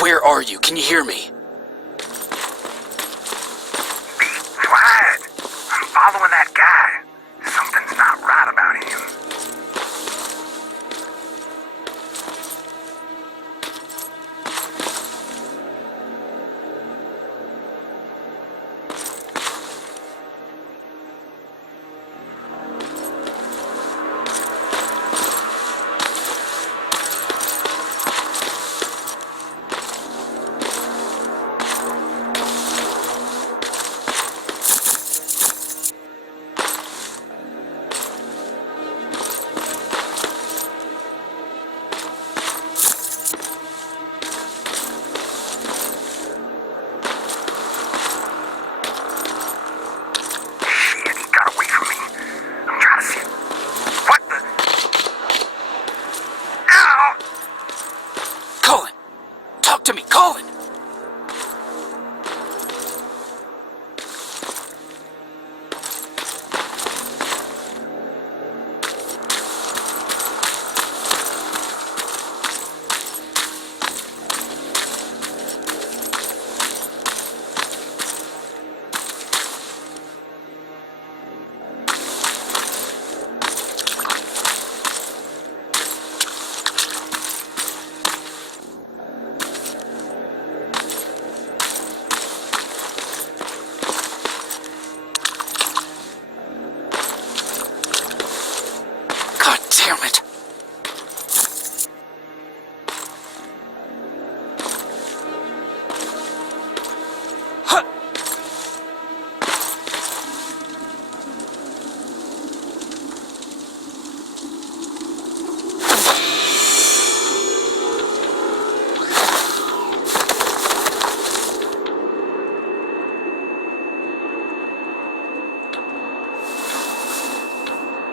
Where are you? Can you hear me? Be quiet. I'm following that guy. Something's not right about him.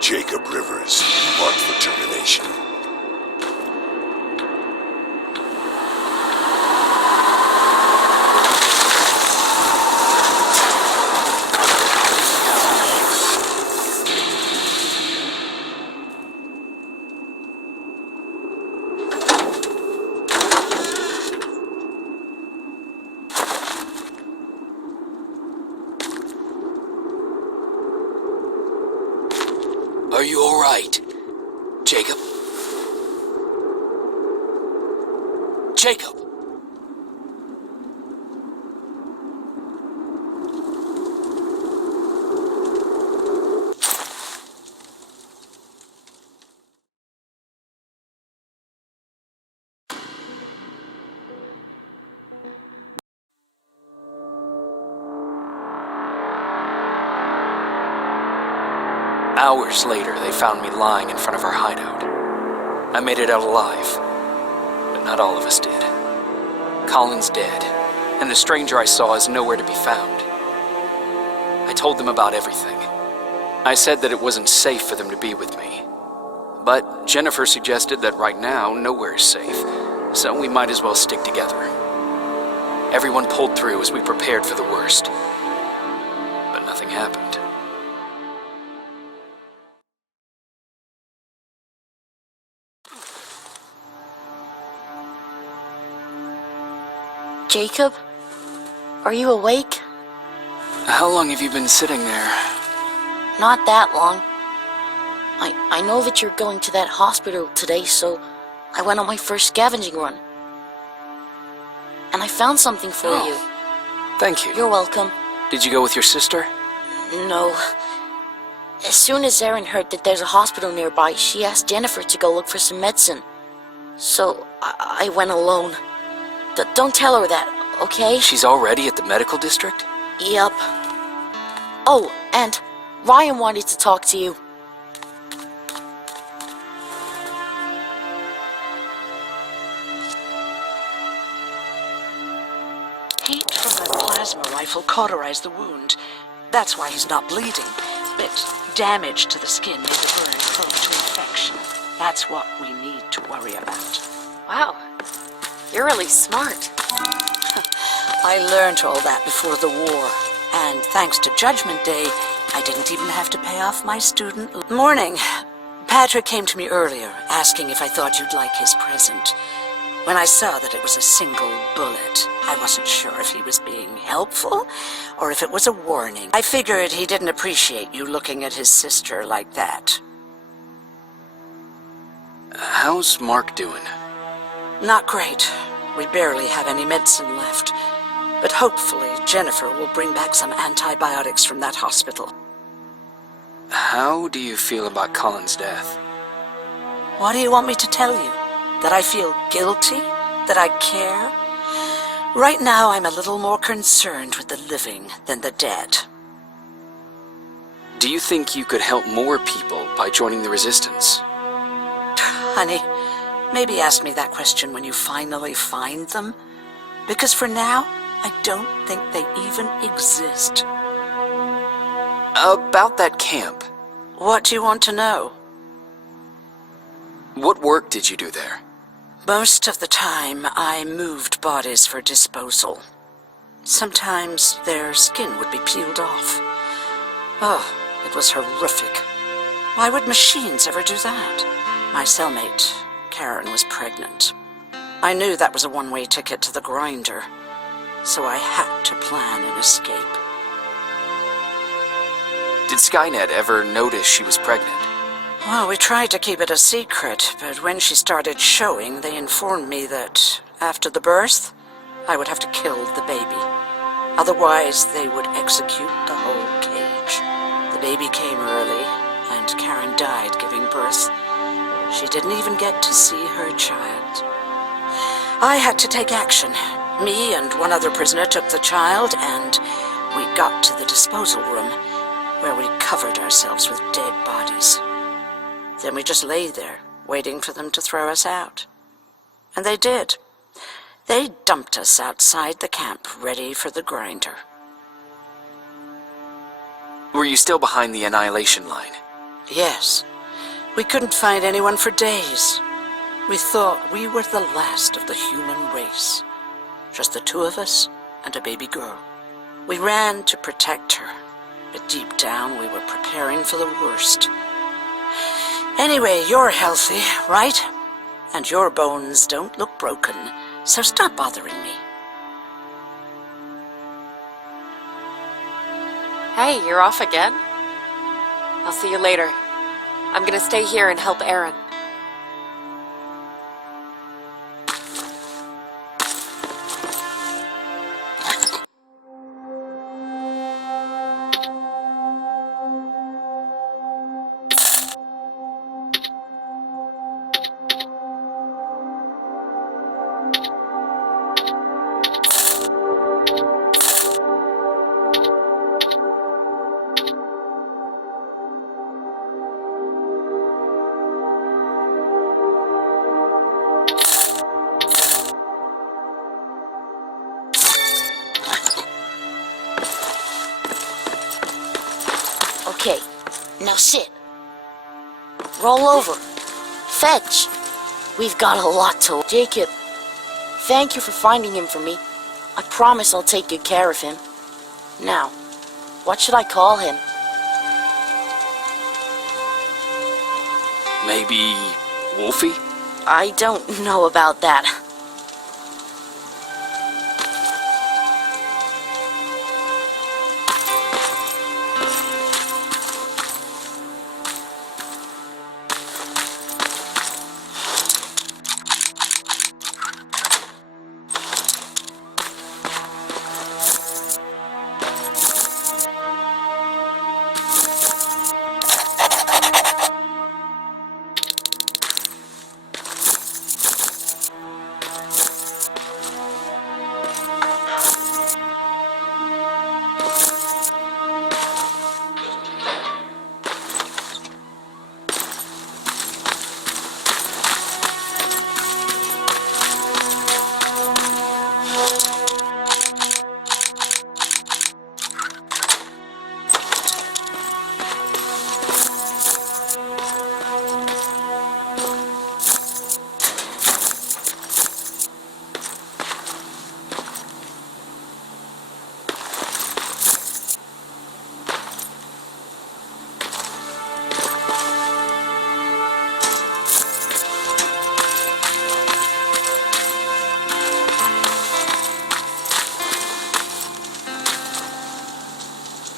Jacob Rivers, marked for termination. Are you all right, Jacob? Jacob! Hours later, they found me lying in front of our hideout. I made it out alive, but not all of us did. Colin's dead, and the stranger I saw is nowhere to be found. I told them about everything. I said that it wasn't safe for them to be with me. But Jennifer suggested that right now, nowhere is safe, so we might as well stick together. Everyone pulled through as we prepared for the worst, but nothing happened. Jacob? Are you awake? How long have you been sitting there? Not that long. I know that you're going to that hospital today, so I went on my first scavenging run. And I found something for you. Thank you. You're welcome. Did you go with your sister? No. As soon as Erin heard that there's a hospital nearby, she asked Jennifer to go look for some medicine. So I went alone. Don't tell her that, okay? She's already at the medical district? Yep. Oh, and Ryan wanted to talk to you. Heat from that plasma rifle cauterized the wound. That's why he's not bleeding. But damage to the skin made the burn prone to infection. That's what we need to worry about. Wow. You're really smart. I learned all that before the war. And thanks to Judgment Day, I didn't even have to pay off my student loan. Morning. Patrick came to me earlier, asking if I thought you'd like his present. When I saw that it was a single bullet, I wasn't sure if he was being helpful or if it was a warning. I figured he didn't appreciate you looking at his sister like that. How's Mark doing? Not great. We barely have any medicine left. But hopefully Jennifer will bring back some antibiotics from that hospital. How do you feel about Colin's death? What do you want me to tell you? That I feel guilty? That I care? Right now I'm a little more concerned with the living than the dead. Do you think you could help more people by joining the Resistance? Honey, maybe ask me that question when you finally find them. Because for now, I don't think they even exist. About that camp. What do you want to know? What work did you do there? Most of the time, I moved bodies for disposal. Sometimes their skin would be peeled off. Oh, it was horrific. Why would machines ever do that? My cellmate, Karen, was pregnant. I knew that was a one-way ticket to the grinder, so I had to plan an escape. Did Skynet ever notice she was pregnant? Well, we tried to keep it a secret, but when she started showing, they informed me that after the birth, I would have to kill the baby. Otherwise, they would execute the whole cage. The baby came early, and Karen died giving birth. She didn't even get to see her child. I had to take action. Me and one other prisoner took the child, and we got to the disposal room, where we covered ourselves with dead bodies. Then we just lay there, waiting for them to throw us out. And they did. They dumped us outside the camp, ready for the grinder. Were you still behind the annihilation line? Yes. We couldn't find anyone for days. We thought we were the last of the human race. Just the two of us and a baby girl. We ran to protect her, but deep down we were preparing for the worst. Anyway, you're healthy, right? And your bones don't look broken, so stop bothering me. Hey, you're off again? I'll see you later. I'm gonna stay here and help Aaron. Okay, now sit. Roll over. Fetch. We've got a lot to... Jacob, thank you for finding him for me. I promise I'll take good care of him. Now, what should I call him? Maybe Wolfie? I don't know about that.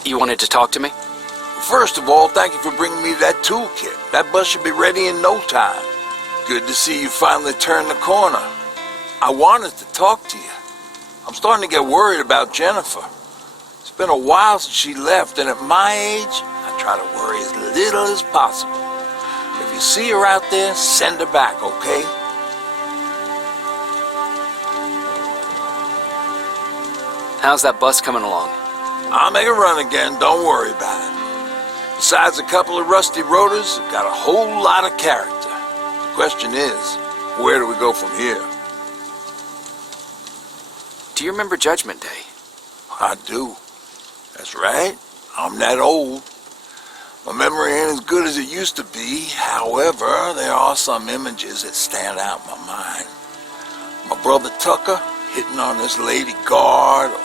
You wanted to talk to me? First of all, thank you for bringing me that toolkit. That bus should be ready in no time. Good to see you finally turned the corner. I wanted to talk to you. I'm starting to get worried about Jennifer. It's been a while since she left, and at my age, I try to worry as little as possible. If you see her out there, send her back, okay? How's that bus coming along? I'll make a run again, don't worry about it. Besides a couple of rusty rotors, it's got a whole lot of character. The question is, where do we go from here? Do you remember Judgment Day? I do. That's right. I'm that old. My memory ain't as good as it used to be. However, there are some images that stand out in my mind. My brother Tucker hitting on this lady guard, or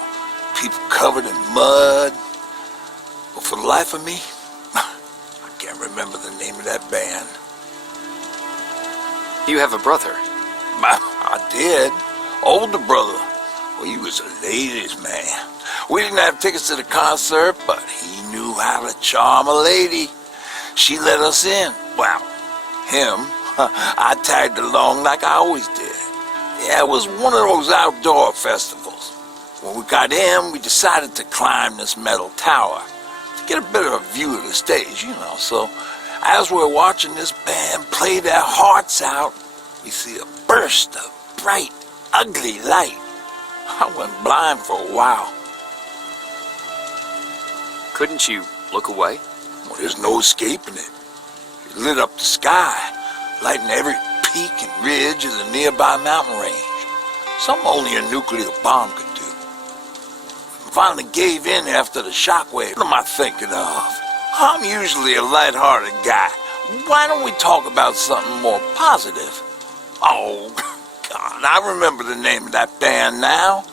people covered in mud. But for the life of me, I can't remember the name of that band. You have a brother. I did. Older brother. Well, he was a ladies' man. We didn't have tickets to the concert, but he knew how to charm a lady. She let us in. Well, him. I tagged along like I always did. Yeah, it was one of those outdoor festivals. When we got in, we decided to climb this metal tower to get a better view of the stage, So, as we're watching this band play their hearts out, we see a burst of bright, ugly light. I went blind for a while. Couldn't you look away? Well, there's no escaping it. It lit up the sky, lighting every peak and ridge of the nearby mountain range. Something only a nuclear bomb could do. We finally gave in after the shockwave. What am I thinking of? I'm usually a lighthearted guy. Why don't we talk about something more positive? Oh, God, I remember the name of that band now.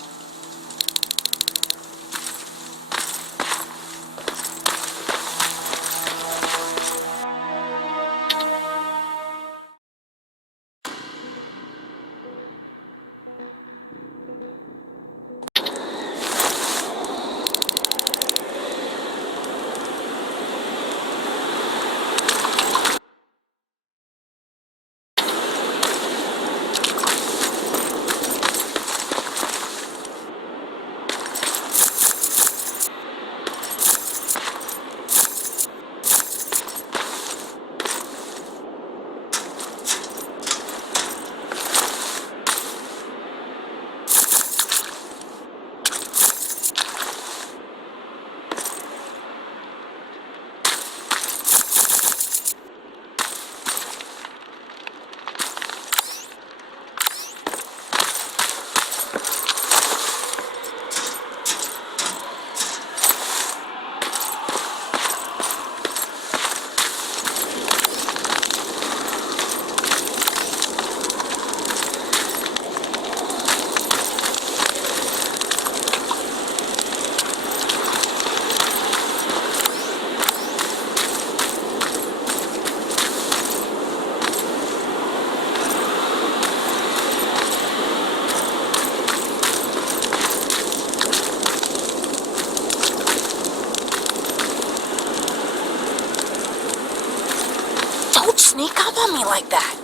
Don't sneak up on me like that.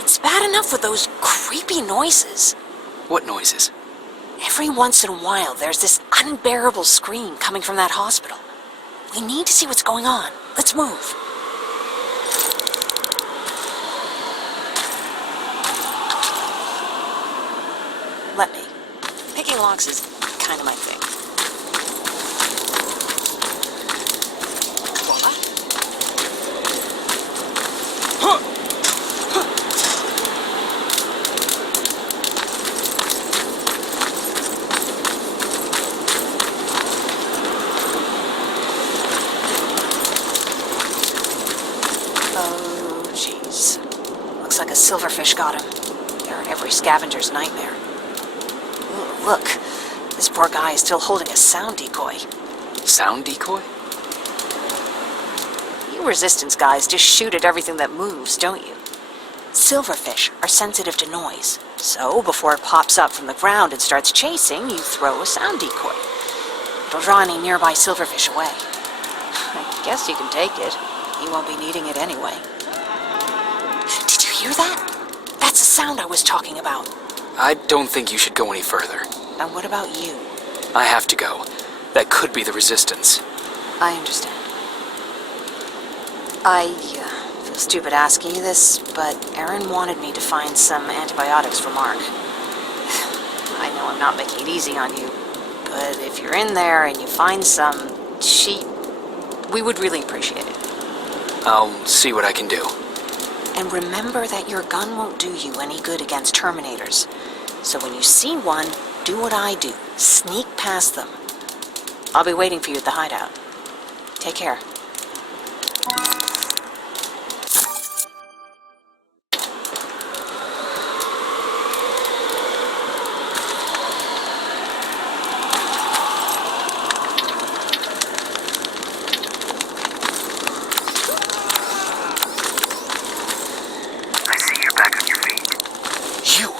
It's bad enough with those creepy noises. What noises? Every once in a while, there's this unbearable scream coming from that hospital. We need to see what's going on. Let's move. Let me. Picking locks is kind of my thing. Oh, jeez. Looks like a silverfish got him. They're every scavenger's nightmare. Ooh, look, this poor guy is still holding a sound decoy. Sound decoy? You resistance guys just shoot at everything that moves, don't you? Silverfish are sensitive to noise, so before it pops up from the ground and starts chasing, you throw a sound decoy. It'll draw any nearby silverfish away. I guess you can take it. You won't be needing it anyway. Did you hear that? That's the sound I was talking about. I don't think you should go any further. And what about you? I have to go. That could be the resistance. I understand. I feel stupid asking you this, but Erin wanted me to find some antibiotics for Mark. I know I'm not making it easy on you, but if you're in there and you find some, we would really appreciate it. I'll see what I can do. And remember that your gun won't do you any good against Terminators. So when you see one, do what I do. Sneak past them. I'll be waiting for you at the hideout. Take care. I see you're back on your feet. You!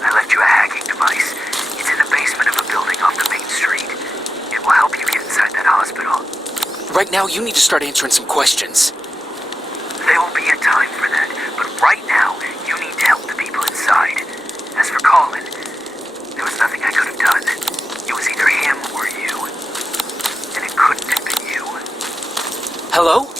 I left you a hacking device. It's in the basement of a building off the main street. It will help you get inside that hospital. Right now, you need to start answering some questions. There will be a time for that, but right now, you need to help the people inside. As for Colin, there was nothing I could have done. It was either him or you. And it couldn't have been you. Hello?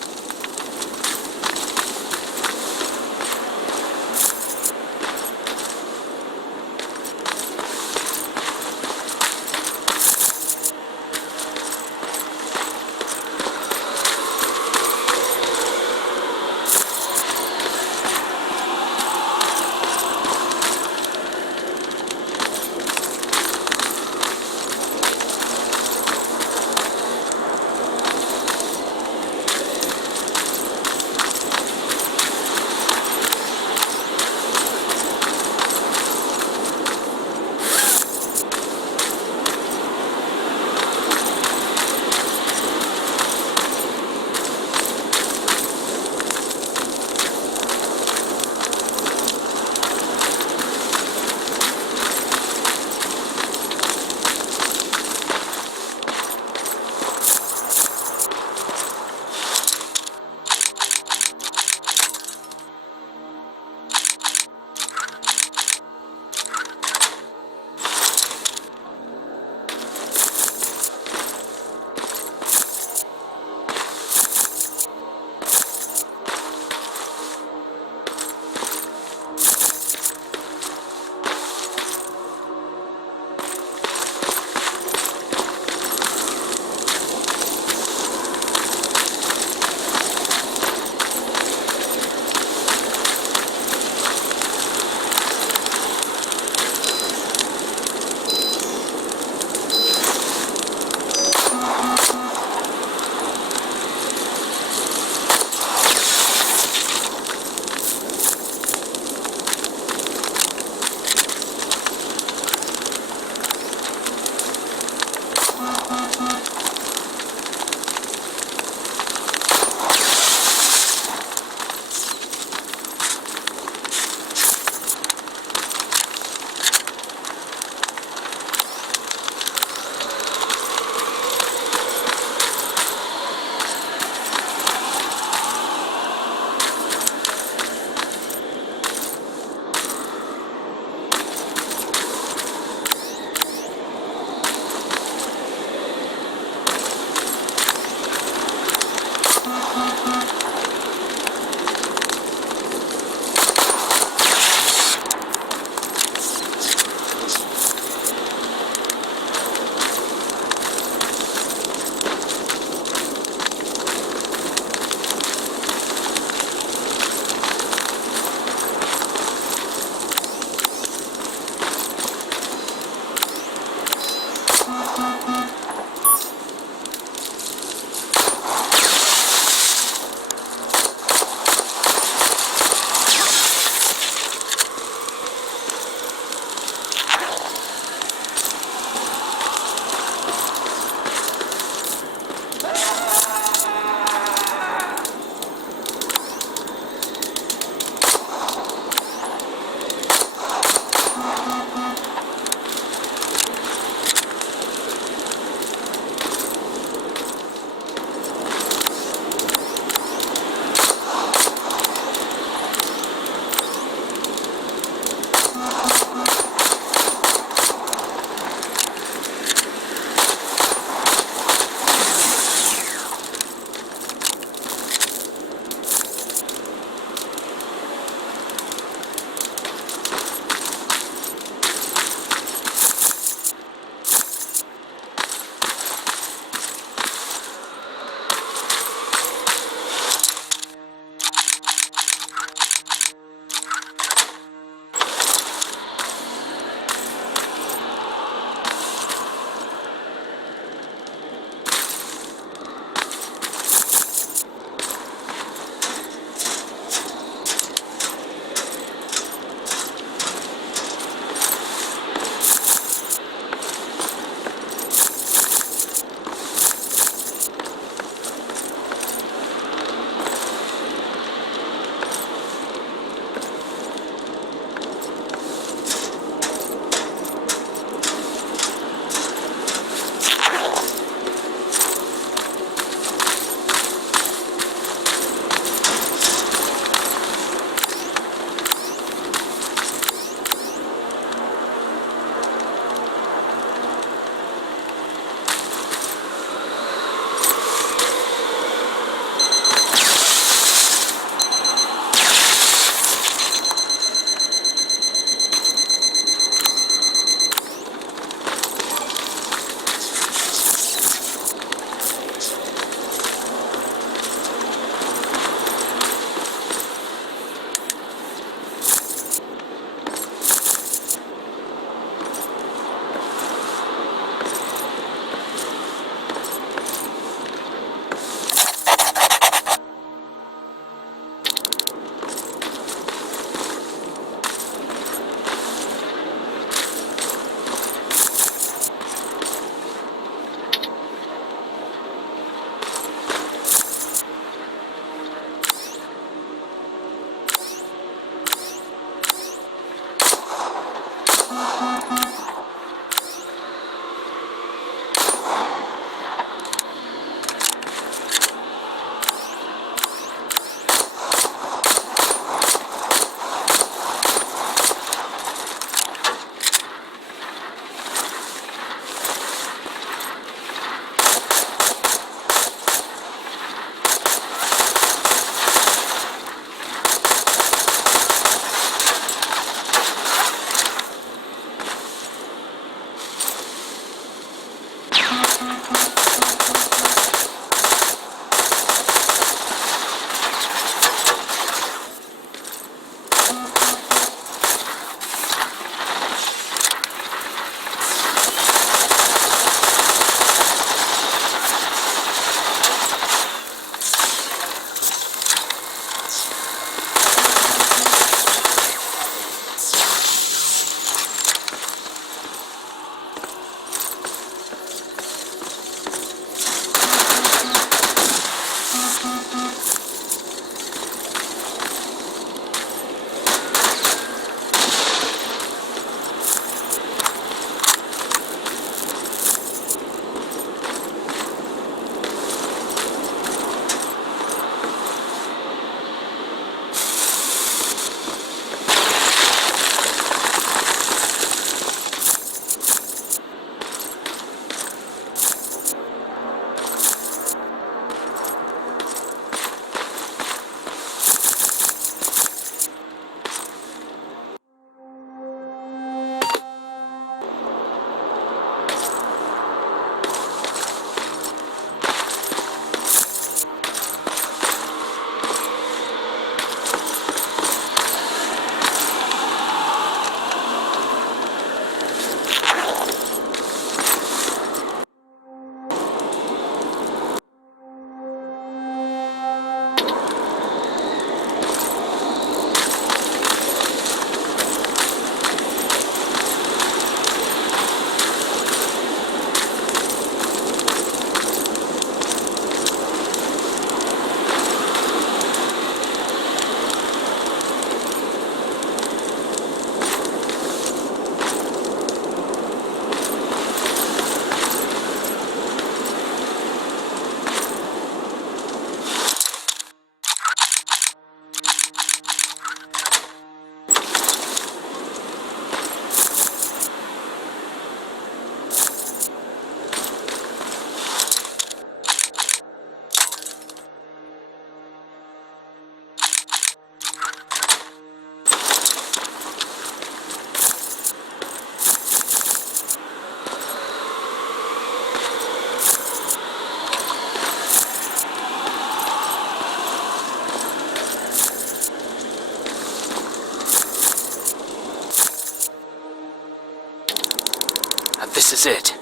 This is it.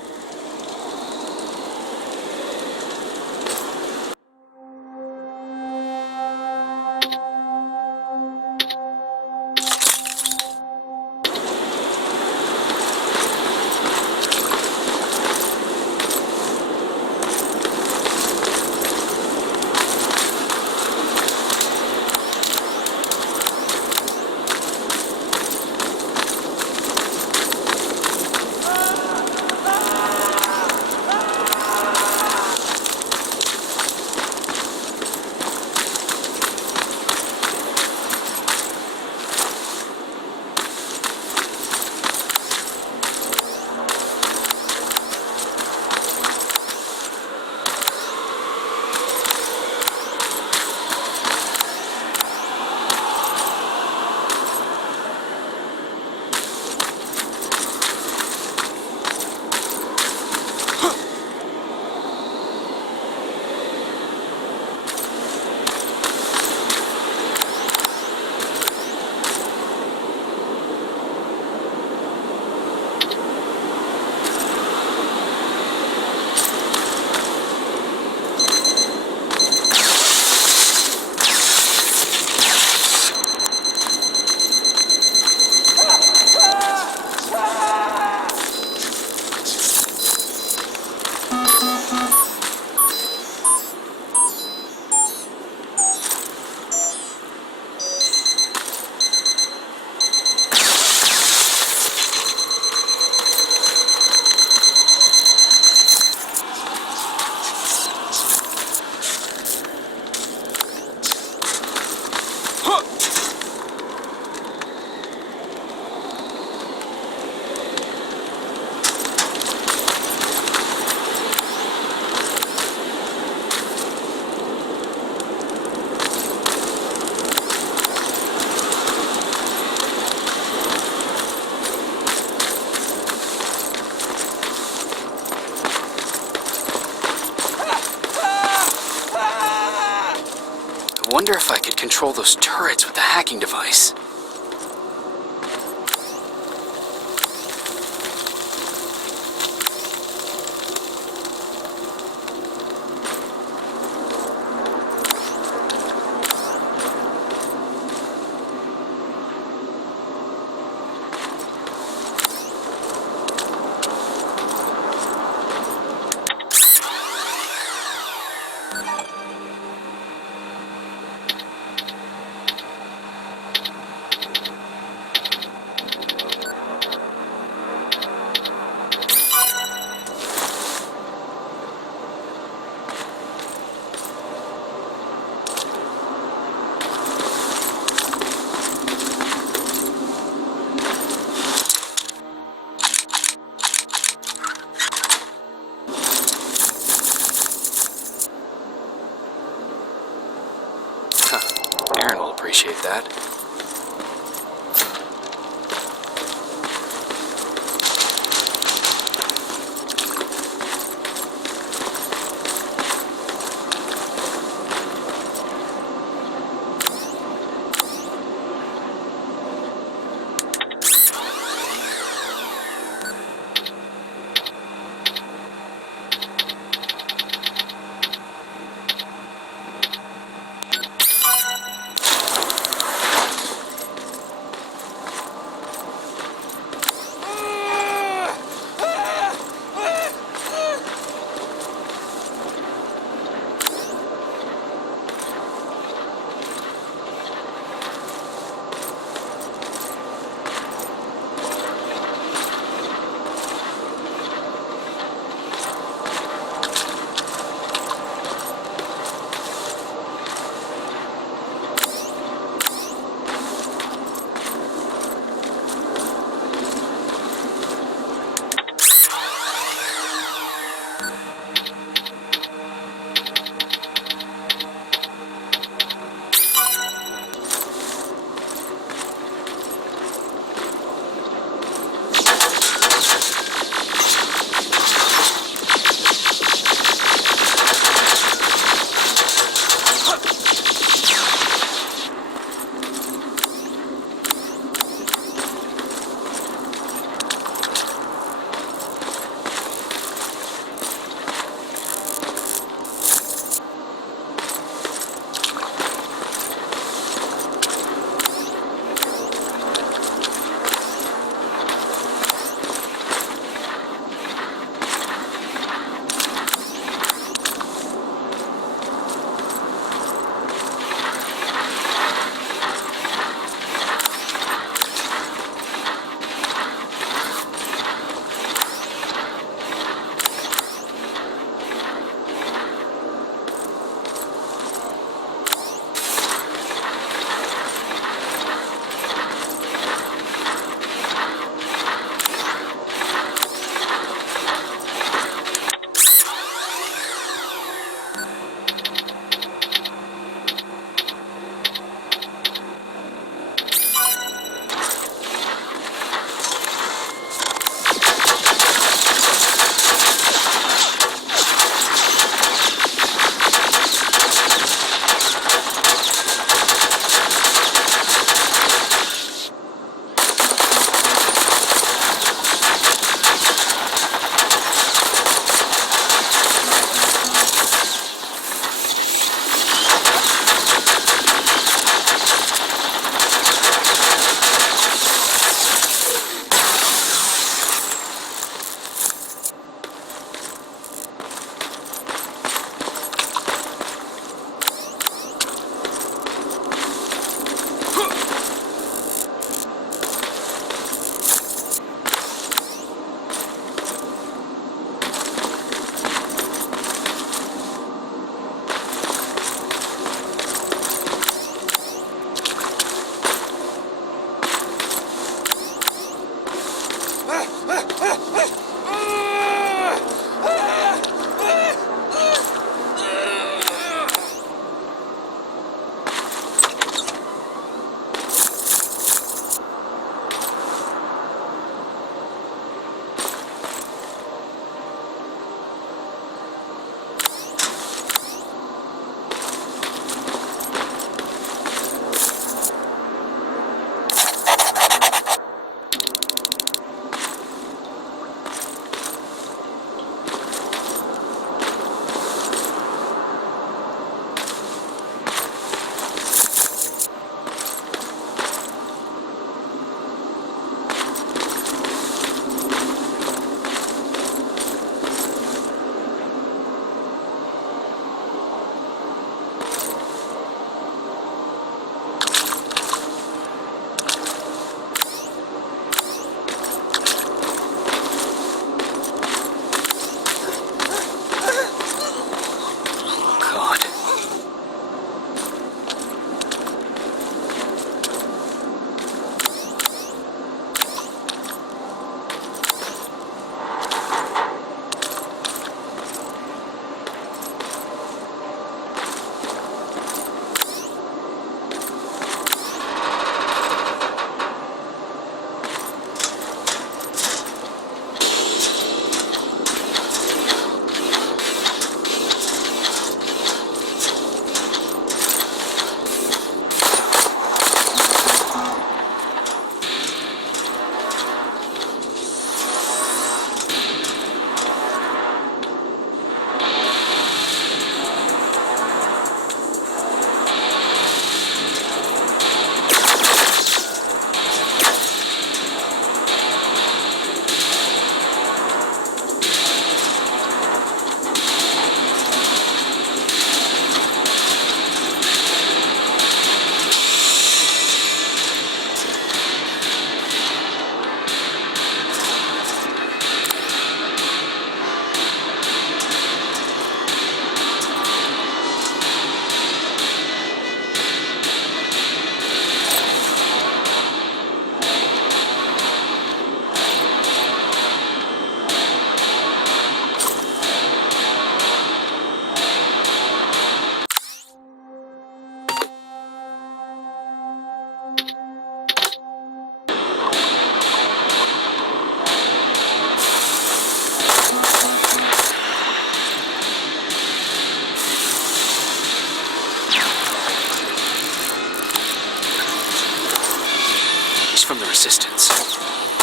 wonder if I could control those turrets with the hacking device. Aaron will appreciate that.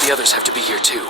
The others have to be here too.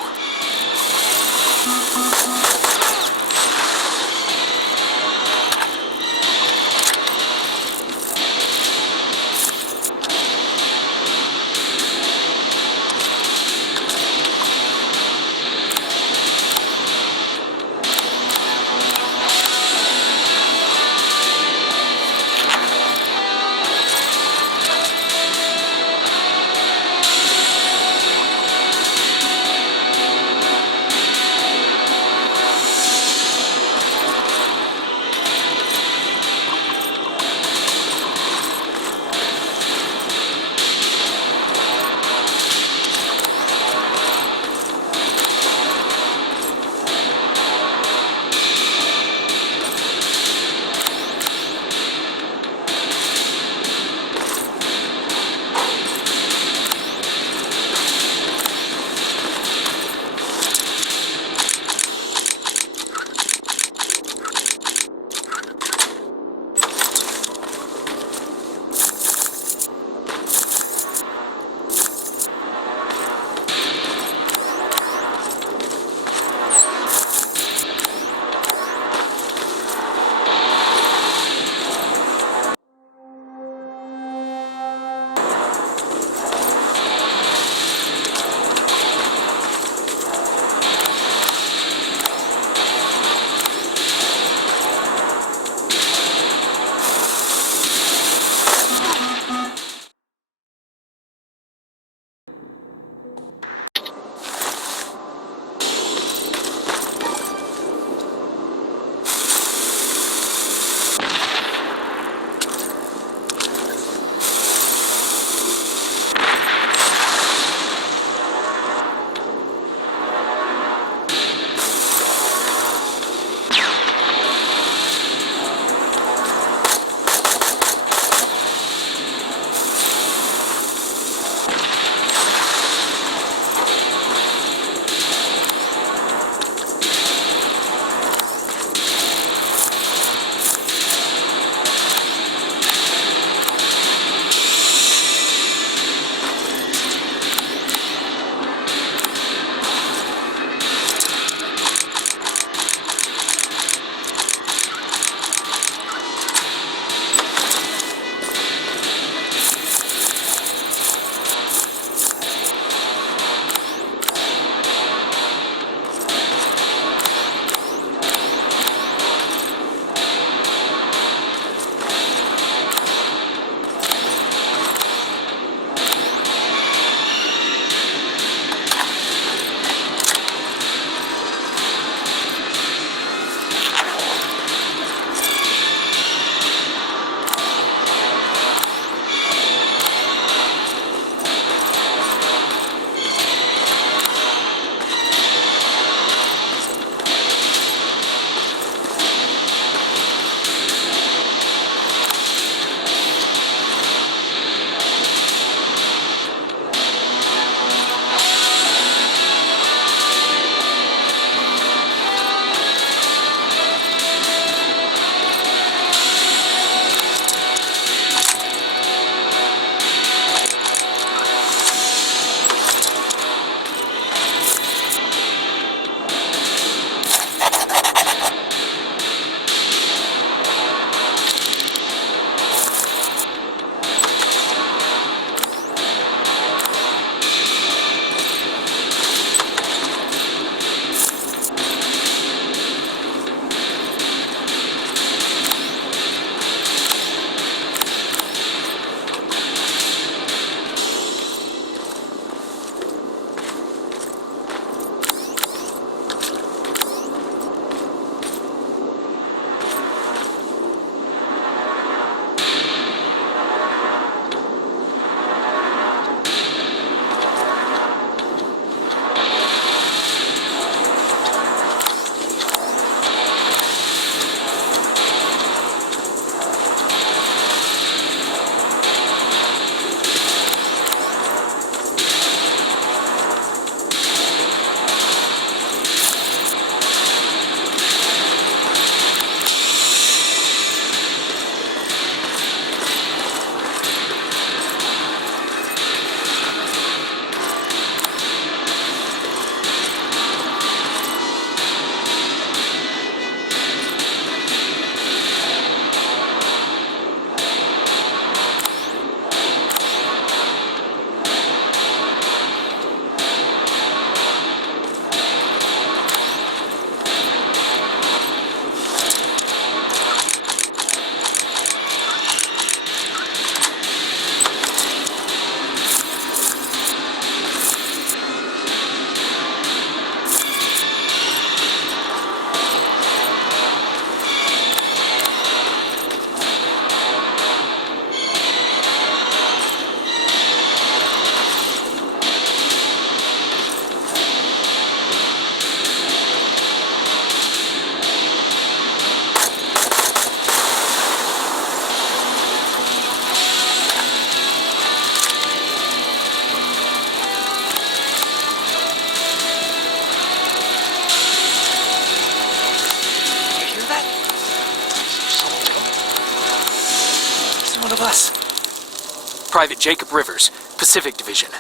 Private Jacob Rivers, Pacific Division.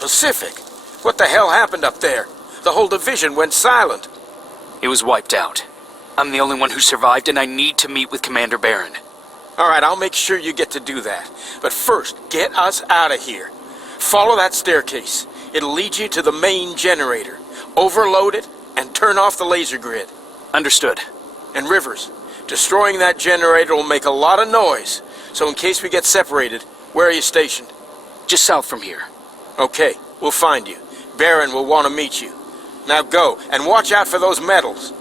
Pacific? What the hell happened up there? The whole division went silent. It was wiped out. I'm the only one who survived, and I need to meet with Commander Barron. All right, I'll make sure you get to do that. But first, get us out of here. Follow that staircase. It'll lead you to the main generator. Overload it and turn off the laser grid. Understood. And Rivers, destroying that generator will make a lot of noise. So in case we get separated, where are you stationed? Just south from here. Okay, we'll find you. Barron will want to meet you. Now go, and watch out for those medals.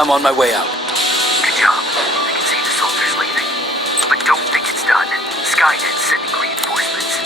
I'm on my way out. Good job. I can see the soldiers leaving. But don't think it's done. Skynet's sending reinforcements.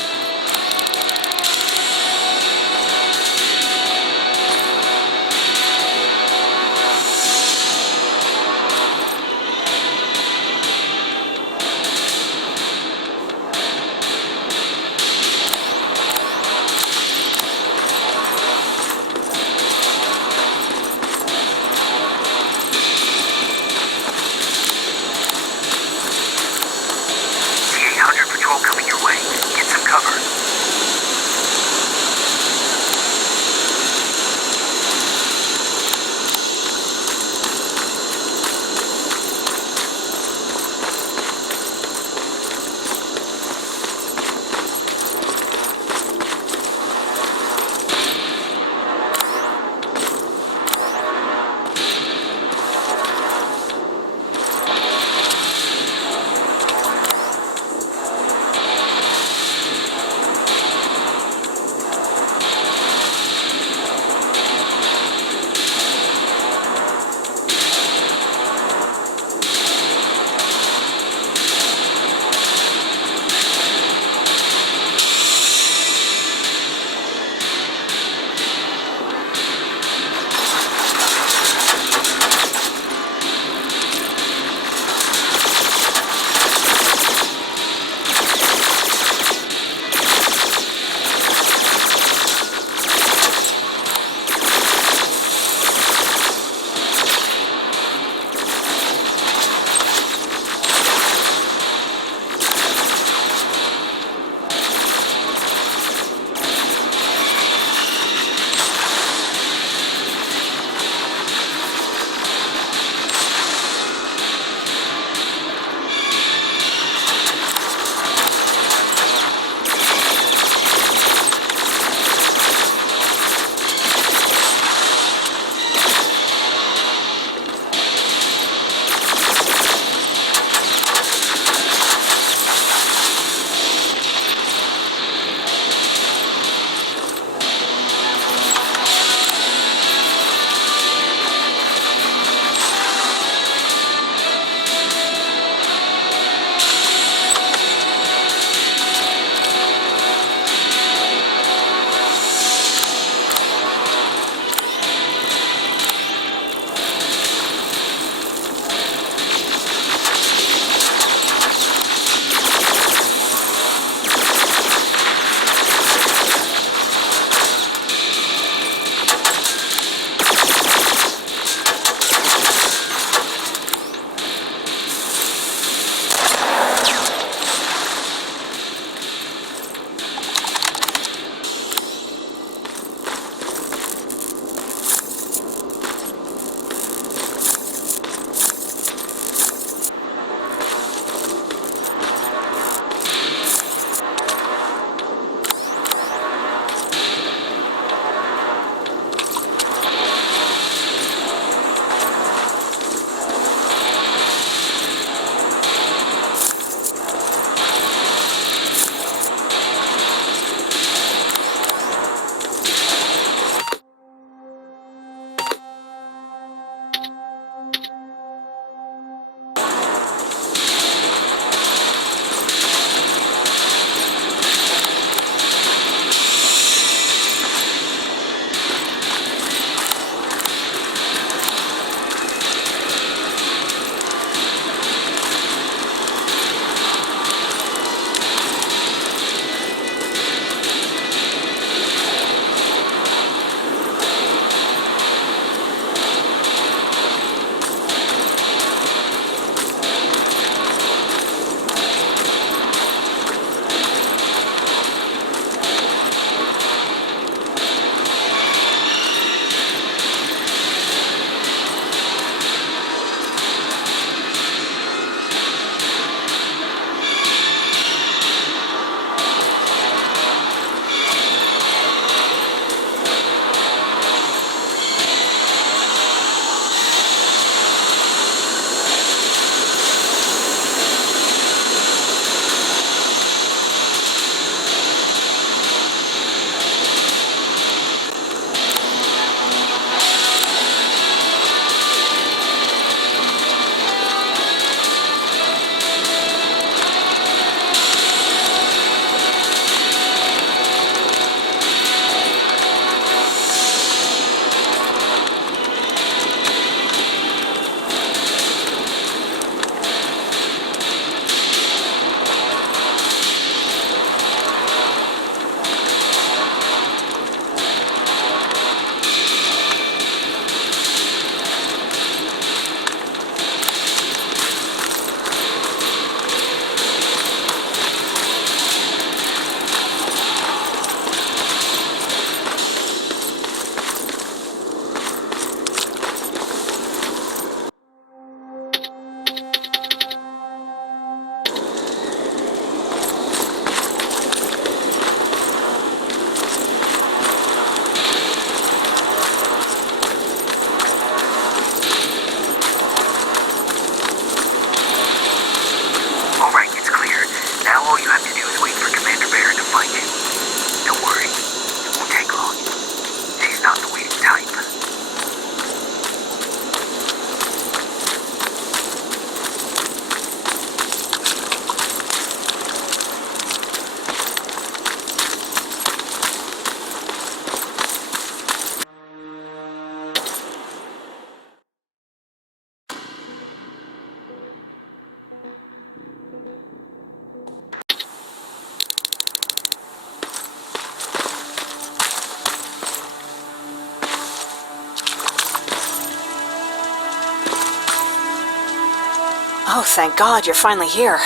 Oh, thank God you're finally here.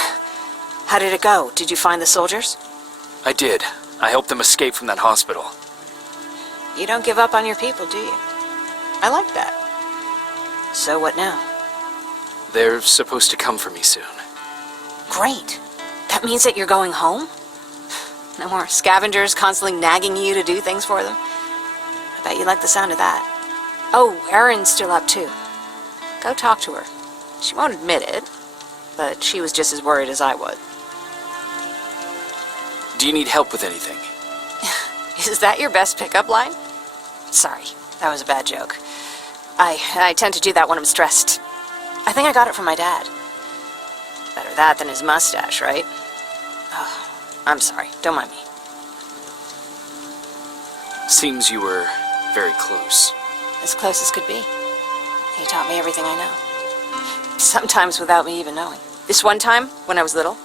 How did it go? Did you find the soldiers? I did. I helped them escape from that hospital. You don't give up on your people, do you? I like that. So what now? They're supposed to come for me soon. Great. That means that you're going home? No more scavengers constantly nagging you to do things for them? I bet you like the sound of that. Oh, Erin's still up too. Go talk to her. She won't admit it, but she was just as worried as I was. Do you need help with anything? Is that your best pickup line? Sorry, that was a bad joke. I tend to do that when I'm stressed. I think I got it from my dad. Better that than his mustache, right? Oh, I'm sorry, don't mind me. Seems you were very close. As close as could be. He taught me everything I know. Sometimes without me even knowing. This one time, when I was little,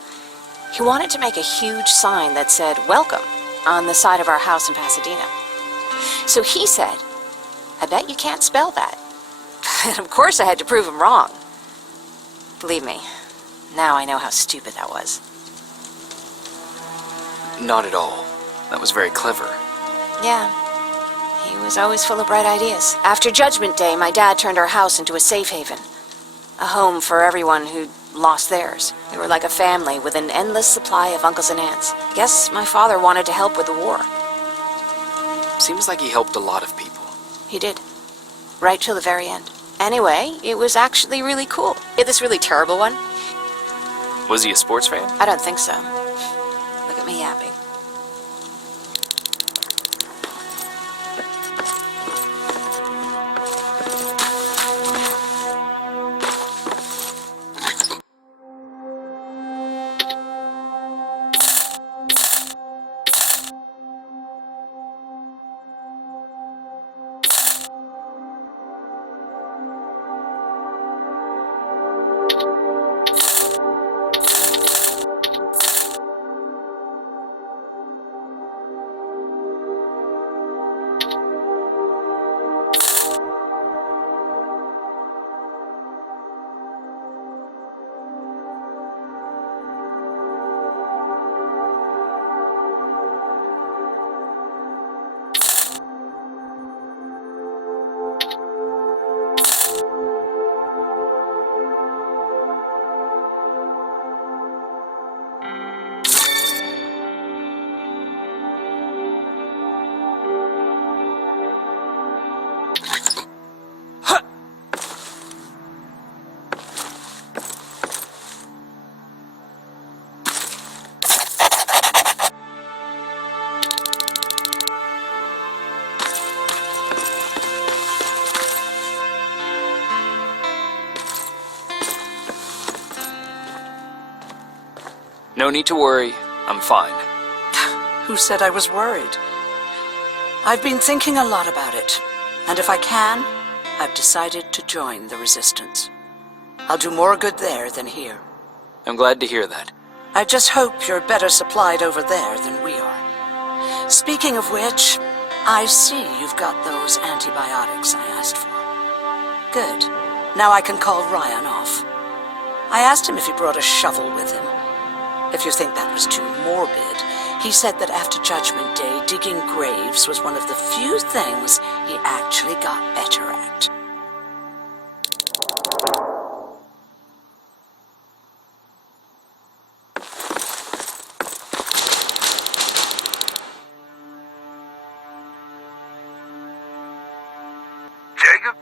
he wanted to make a huge sign that said, "Welcome," on the side of our house in Pasadena. So he said, "I bet you can't spell that." And of course I had to prove him wrong. Believe me, now I know how stupid that was. Not at all. That was very clever. Yeah, he was always full of bright ideas. After Judgment Day, my dad turned our house into a safe haven. A home for everyone who'd lost theirs. We were like a family with an endless supply of uncles and aunts. I guess my father wanted to help with the war. Seems like he helped a lot of people. He did. Right till the very end. Anyway, it was actually really cool. Yeah, this really terrible one? Was he a sports fan? I don't think so. Look at me yapping. No need to worry. I'm fine. Who said I was worried? I've been thinking a lot about it, and if I can, I've decided to join the Resistance. I'll do more good there than here. I'm glad to hear that. I just hope you're better supplied over there than we are. Speaking of which, I see you've got those antibiotics I asked for. Good. Now I can call Ryan off. I asked him if he brought a shovel with him. If you think that was too morbid, he said that after Judgment Day, digging graves was one of the few things he actually got better at. Jacob?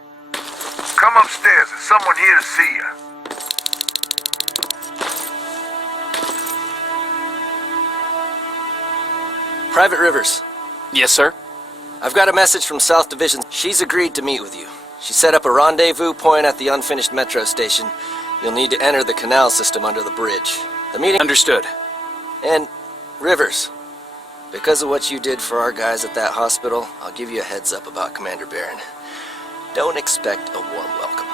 Come upstairs. There's someone here to see you. Private Rivers, Yes, sir? I've got a message from South Division. She's agreed to meet with you. She set up a rendezvous point at the unfinished metro station. You'll need to enter the canal system under the bridge. The meeting... Understood. And, Rivers, because of what you did for our guys at that hospital, I'll give you a heads up about Commander Barron. Don't expect a warm welcome.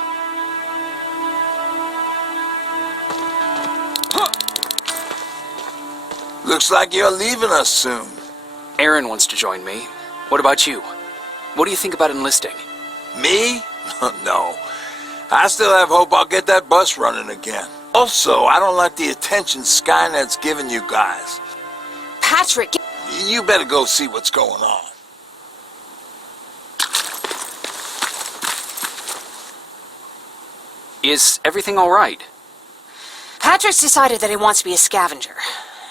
Looks like you're leaving us soon. Aaron wants to join me. What about you? What do you think about enlisting? Me? No. I still have hope I'll get that bus running again. Also, I don't like the attention Skynet's giving you guys. Patrick! You better go see what's going on. Is everything all right? Patrick's decided that he wants to be a scavenger.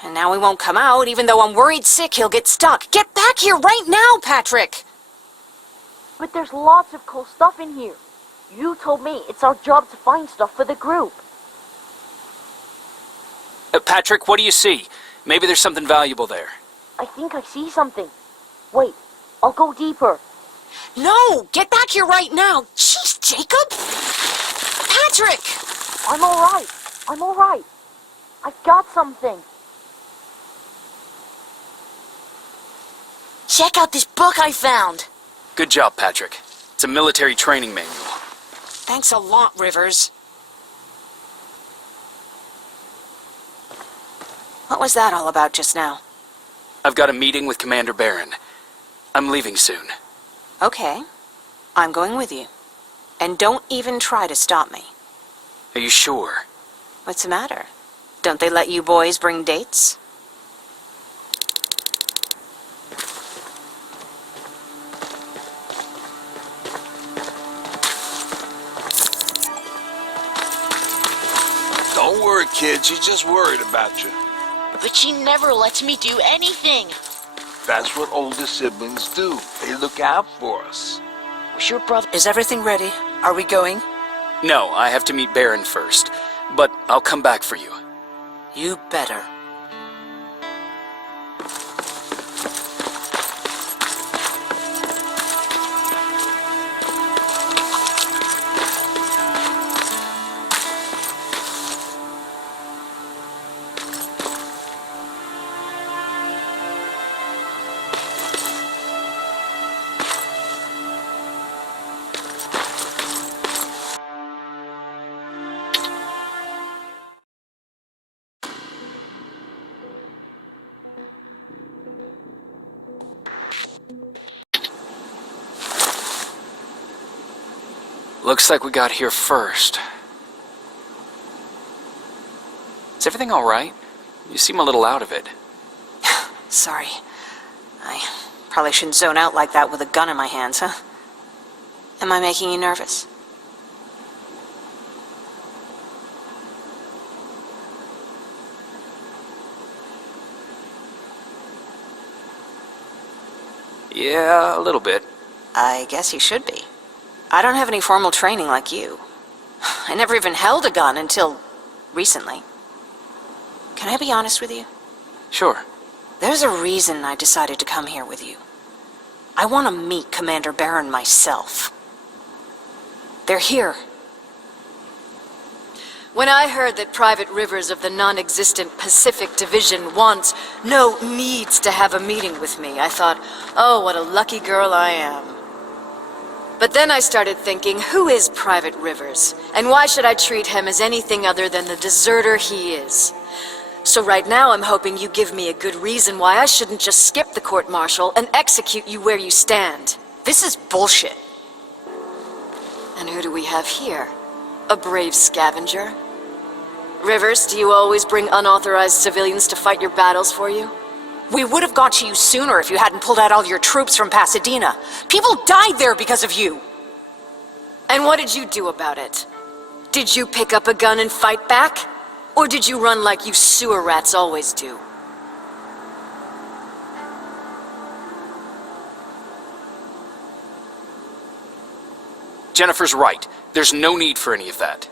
And now he won't come out, even though I'm worried sick he'll get stuck. Get back here right now, Patrick! But there's lots of cool stuff in here. You told me it's our job to find stuff for the group. Patrick, what do you see? Maybe there's something valuable there. I think I see something. Wait, I'll go deeper. No! Get back here right now! Jeez, Jacob! Patrick! I'm alright. I've got something. Check out this book I found. Good job, Patrick. It's a military training manual. Thanks a lot, Rivers. What was that all about just now? I've got a meeting with Commander Barron. I'm leaving soon. Okay. I'm going with you. And don't even try to stop me. Are you sure? What's the matter? Don't they let you boys bring dates? Don't worry, kid. She's just worried about you. But she never lets me do anything. That's what older siblings do. They look out for us. Was your brother... Is everything ready? Are we going? No, I have to meet Barron first. But I'll come back for you. You better. Looks like we got here first. Is everything all right? You seem a little out of it. Sorry. I probably shouldn't zone out like that with a gun in my hands, huh? Am I making you nervous? Yeah, a little bit. I guess you should be. I don't have any formal training like you. I never even held a gun until recently. Can I be honest with you? Sure. There's a reason I decided to come here with you. I want to meet Commander Barron myself. They're here. When I heard that Private Rivers of the non-existent Pacific Division needs to have a meeting with me, I thought, oh, what a lucky girl I am. But then I started thinking, who is Private Rivers? And why should I treat him as anything other than the deserter he is? So right now I'm hoping you give me a good reason why I shouldn't just skip the court-martial and execute you where you stand. This is bullshit. And who do we have here? A brave scavenger? Rivers, do you always bring unauthorized civilians to fight your battles for you? We would have got to you sooner if you hadn't pulled out all your troops from Pasadena. People died there because of you. And what did you do about it? Did you pick up a gun and fight back? Or did you run like you sewer rats always do? Jennifer's right. There's no need for any of that.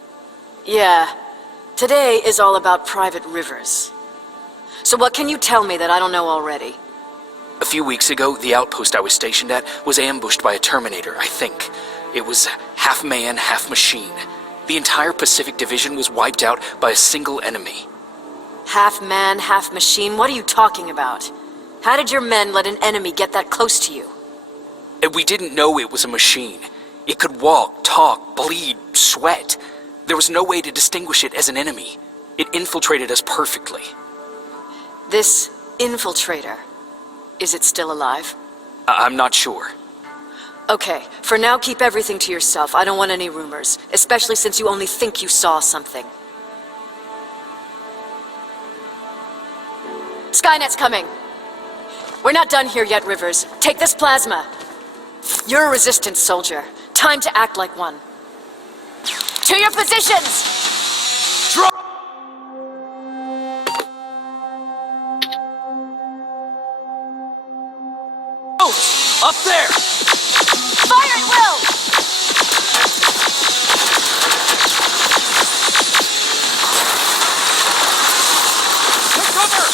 Yeah. Today is all about Private Rivers. So what can you tell me that I don't know already? A few weeks ago, the outpost I was stationed at was ambushed by a Terminator, I think. It was half man, half machine. The entire Pacific Division was wiped out by a single enemy. Half man, half machine? What are you talking about? How did your men let an enemy get that close to you? And we didn't know it was a machine. It could walk, talk, bleed, sweat. There was no way to distinguish it as an enemy. It infiltrated us perfectly. This infiltrator, is it still alive? I'm not sure. Okay, for now keep everything to yourself. I don't want any rumors, especially since you only think you saw something. Skynet's coming. We're not done here yet, Rivers. Take this plasma. You're a resistance soldier. Time to act like one. To your positions! Up there! Fire at will! Take cover!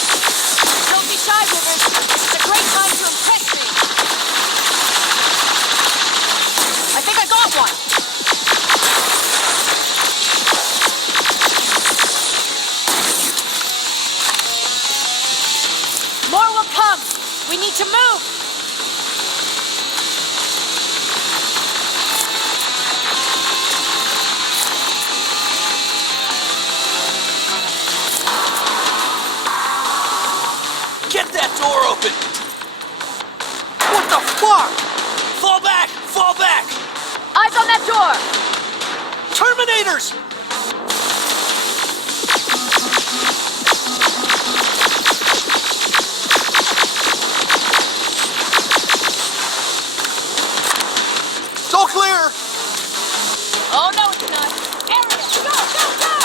Don't be shy, Rivers. This is a great time to impress me. I think I got one. More will come. We need to move. Get that door open! What the fuck? Fall back! Fall back! Eyes on that door. Terminators! It's all clear! Oh, no, it's not. Area, go, go, go!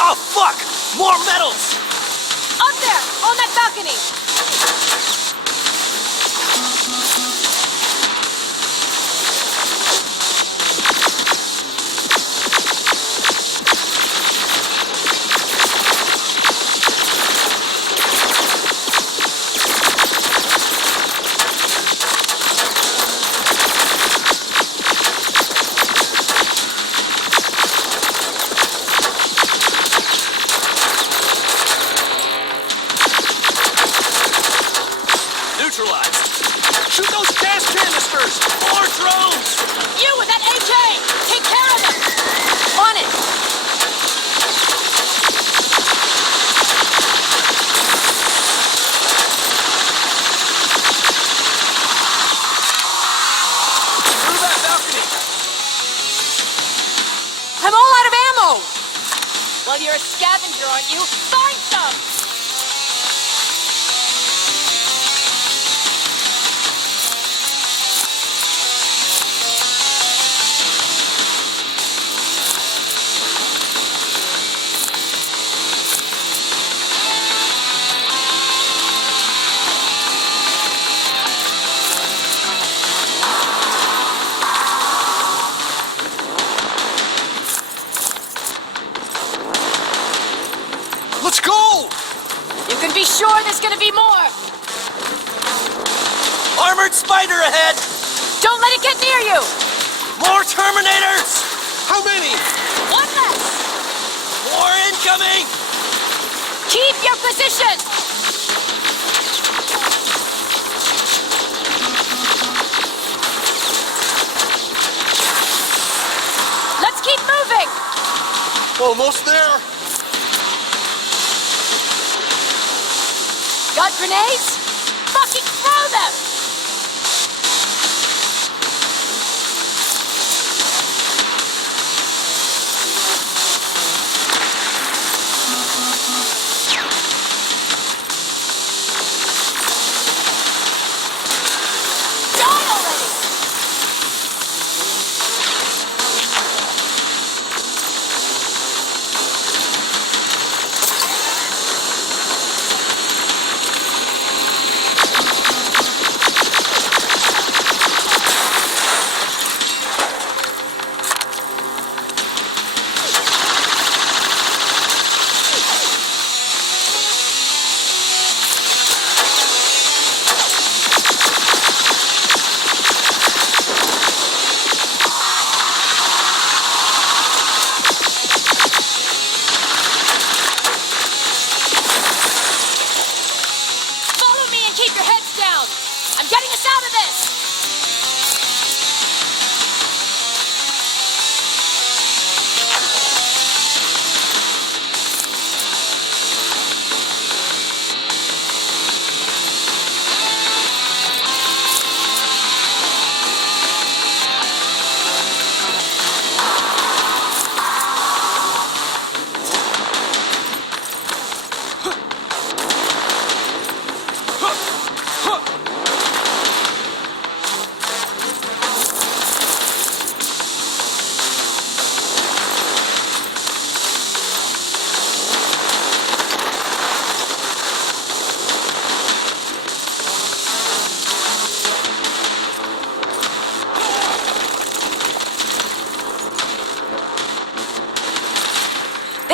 Oh, fuck! More metals! Up there, on that balcony. Neutralized! Shoot those gas canisters! More drones! You with that AK! Take care of them! On it! Through that balcony! I'm all out of ammo! Well, you're a scavenger, aren't you? Find some! Let's go! You can be sure there's gonna be more! Armored spider ahead! Don't let it get near you! More Terminators! How many? One less! More incoming! Keep your position! Let's keep moving! Almost there! Got grenades? Fucking throw them! Die already!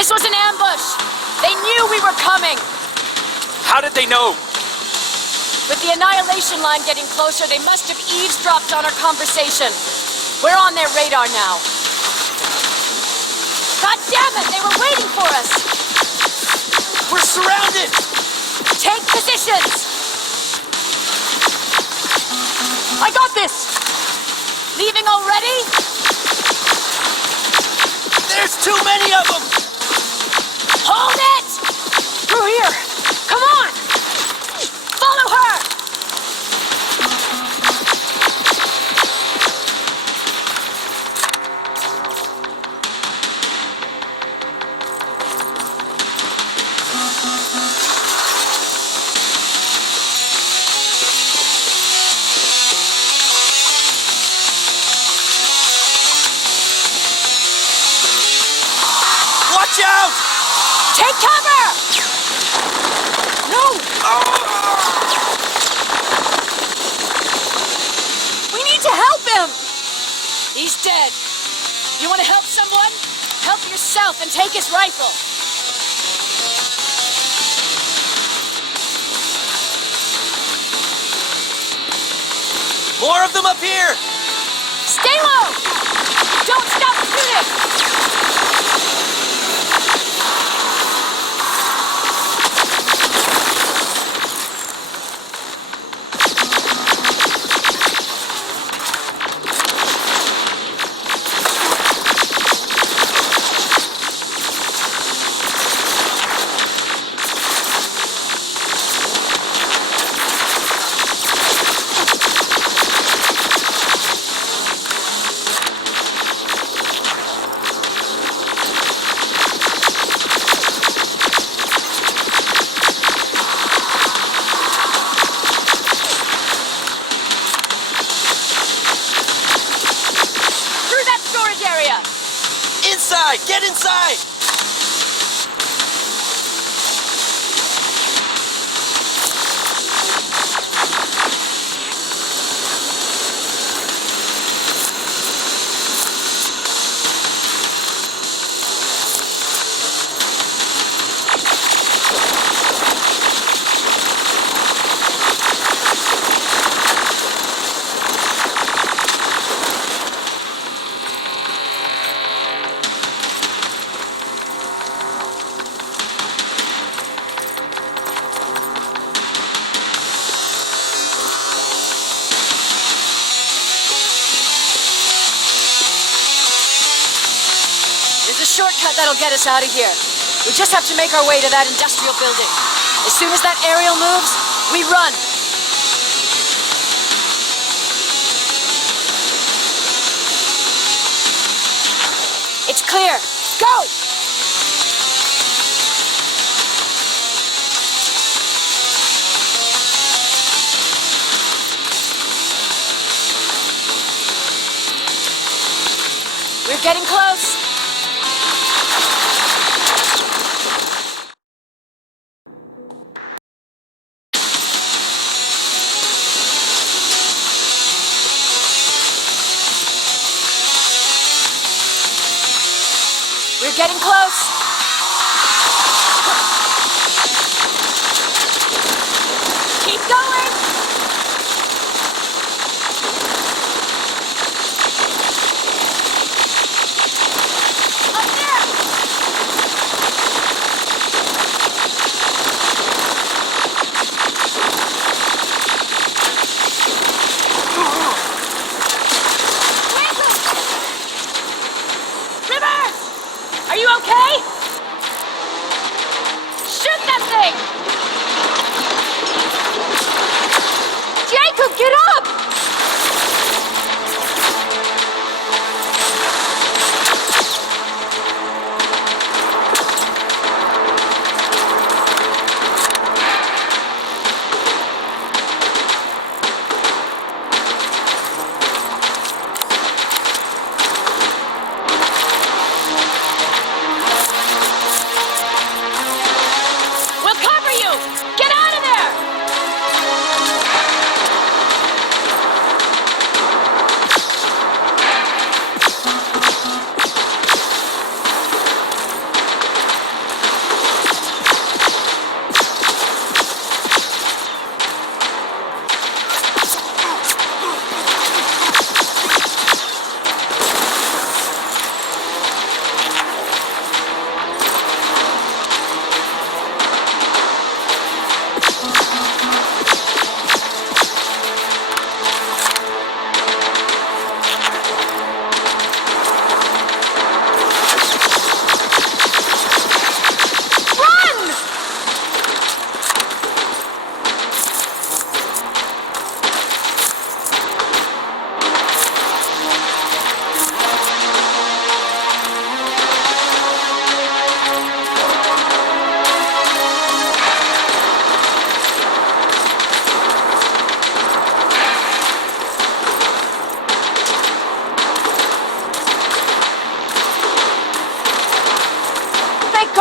This was an ambush! They knew we were coming! How did they know? With the annihilation line getting closer, they must have eavesdropped on our conversation. We're on their radar now. God damn it! They were waiting for us! We're surrounded! Take positions! I got this! Leaving already? There's too many of them! Hold it! Through here! Come on! Follow her! Watch out! Take cover! No! We need to help him! He's dead. You want to help someone? Help yourself and take his rifle. More of them up here! Stay low! Don't stop shooting! Inside! Get inside! Shortcut that'll get us out of here. We just have to make our way to that industrial building. As soon as that aerial moves, we run. It's clear. Go! We're getting close. We're getting close. Keep going. Up there. Rivers! Are you okay? Shoot that thing! Jacob, get up! We'll cover you! Get out of there!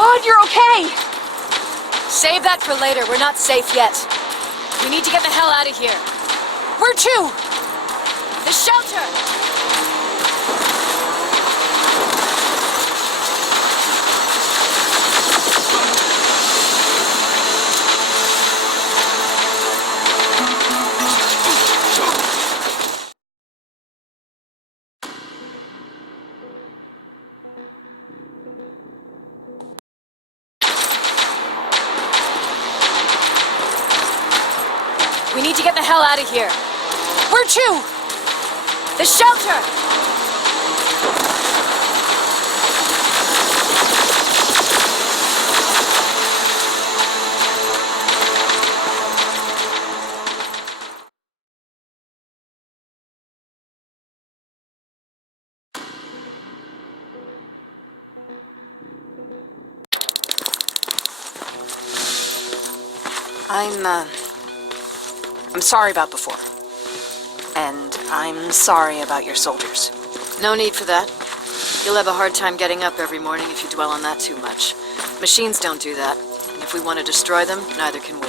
God, you're okay! Save that for later. We're not safe yet. We need to get the hell out of here. Where to? The shelter! We need to get the hell out of here. Where to? The shelter! I'm sorry about before. And I'm sorry about your soldiers. No need for that. You'll have a hard time getting up every morning if you dwell on that too much. Machines don't do that. And if we want to destroy them, neither can we.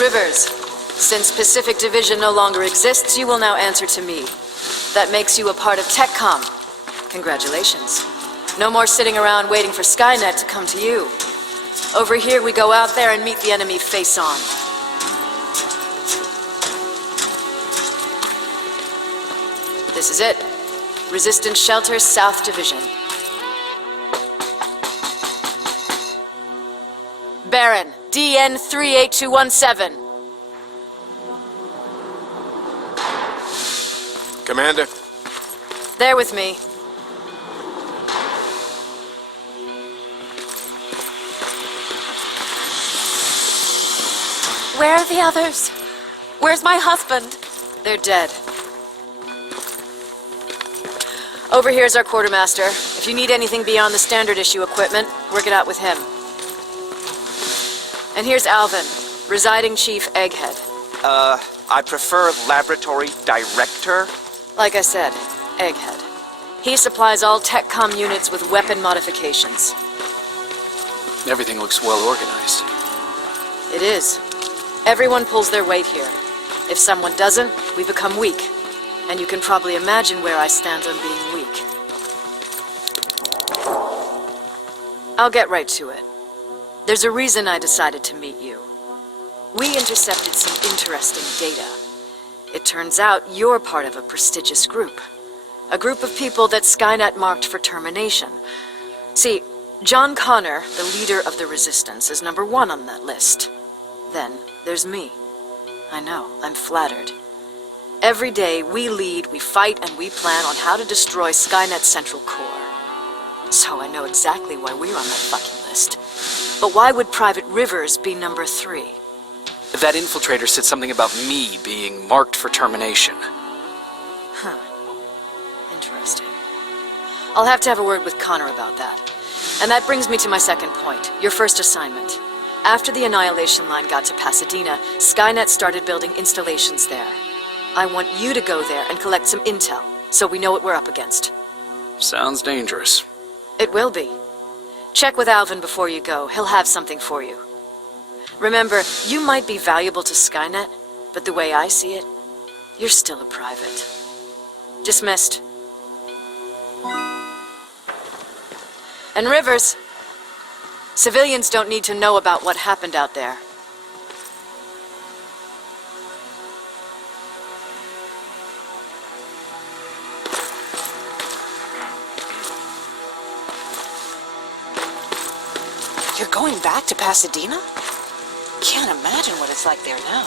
Rivers, since Pacific Division no longer exists, you will now answer to me. That makes you a part of TechCom. Congratulations. No more sitting around waiting for Skynet to come to you. Over here, we go out there and meet the enemy face on. This is it. Resistance Shelter, South Division. Baron, DN 38217. Commander, There with me. Where are the others? Where's my husband? They're dead. Over here's our quartermaster. If you need anything beyond the standard issue equipment, work it out with him. And here's Alvin, residing chief Egghead. I prefer laboratory director. Like I said, Egghead. He supplies all TechCom units with weapon modifications. Everything looks well organized. It is. Everyone pulls their weight here. If someone doesn't, we become weak. And you can probably imagine where I stand on being weak. I'll get right to it. There's a reason I decided to meet you. We intercepted some interesting data. It turns out you're part of a prestigious group. A group of people that Skynet marked for termination. See, John Connor, the leader of the Resistance, is number 1 on that list. Then there's me. I know, I'm flattered. Every day, we lead, we fight, and we plan on how to destroy Skynet's central core. So I know exactly why we're on that fucking list. But why would Private Rivers be number 3? That infiltrator said something about me being marked for termination. Huh. Interesting. I'll have to have a word with Connor about that. And that brings me to my second point, your first assignment. After the Annihilation Line got to Pasadena, Skynet started building installations there. I want you to go there and collect some intel, so we know what we're up against. Sounds dangerous. It will be. Check with Alvin before you go. He'll have something for you. Remember, you might be valuable to Skynet, but the way I see it, you're still a private. Dismissed. And Rivers, civilians don't need to know about what happened out there. You're going back to Pasadena? Can't imagine what it's like there now.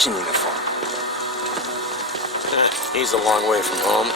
division uniform. He's a long way from home.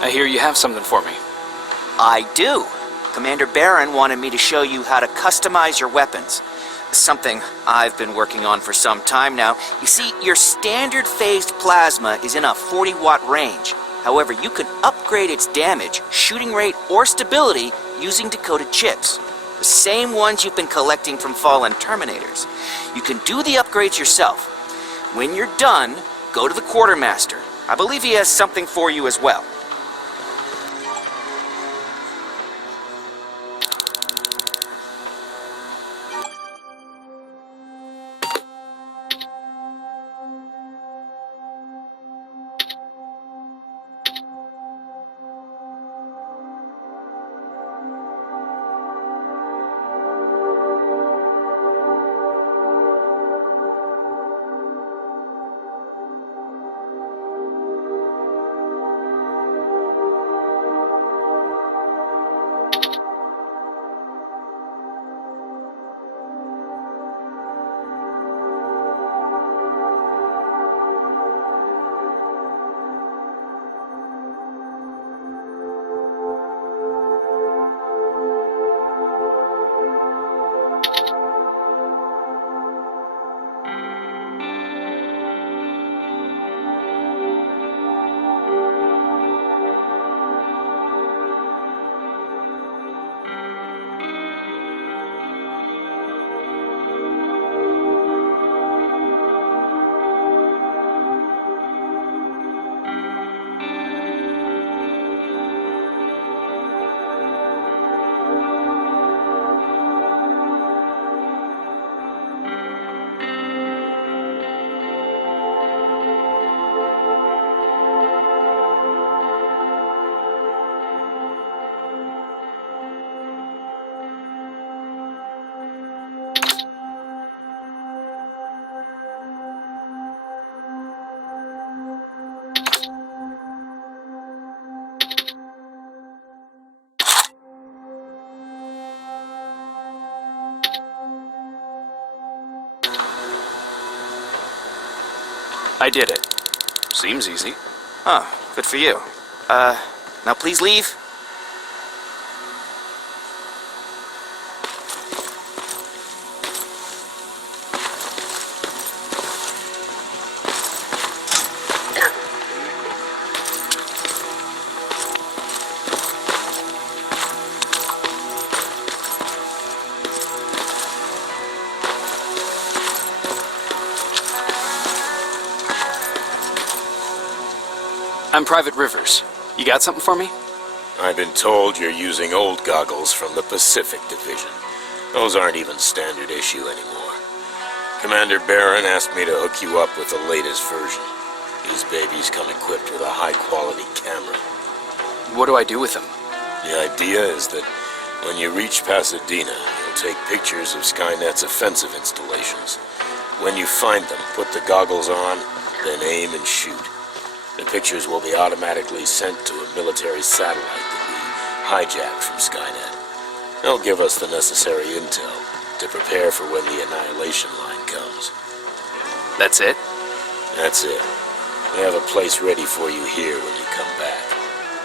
I hear you have something for me. I do. Commander Barron wanted me to show you how to customize your weapons. Something I've been working on for some time now. You see, your standard phased plasma is in a 40-watt range. However, you can upgrade its damage, shooting rate, or stability using decoded chips. The same ones you've been collecting from fallen Terminators. You can do the upgrades yourself. When you're done, go to the Quartermaster. I believe he has something for you as well. I did it. Seems easy. Huh, good for you. Now please leave. I'm Private Rivers. You got something for me? I've been told you're using old goggles from the Pacific Division. Those aren't even standard issue anymore. Commander Barron asked me to hook you up with the latest version. These babies come equipped with a high-quality camera. What do I do with them? The idea is that when you reach Pasadena, you'll take pictures of Skynet's offensive installations. When you find them, put the goggles on, then aim and shoot. The pictures will be automatically sent to a military satellite that we hijacked from Skynet. They'll give us the necessary intel to prepare for when the annihilation line comes. That's it? That's it. We have a place ready for you here when you come back.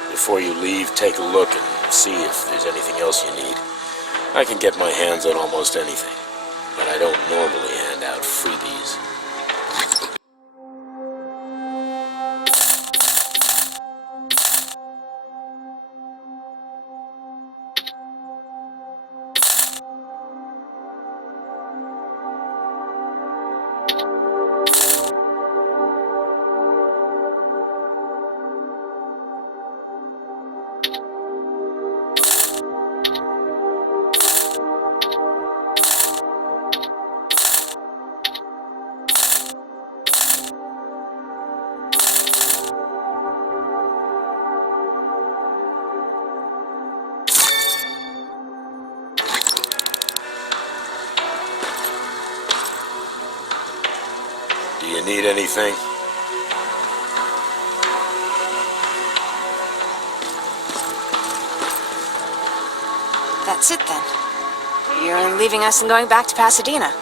Before you leave, take a look and see if there's anything else you need. I can get my hands on almost anything, but I don't normally hand out freebies. you need anything? That's it then. You're leaving us and going back to Pasadena.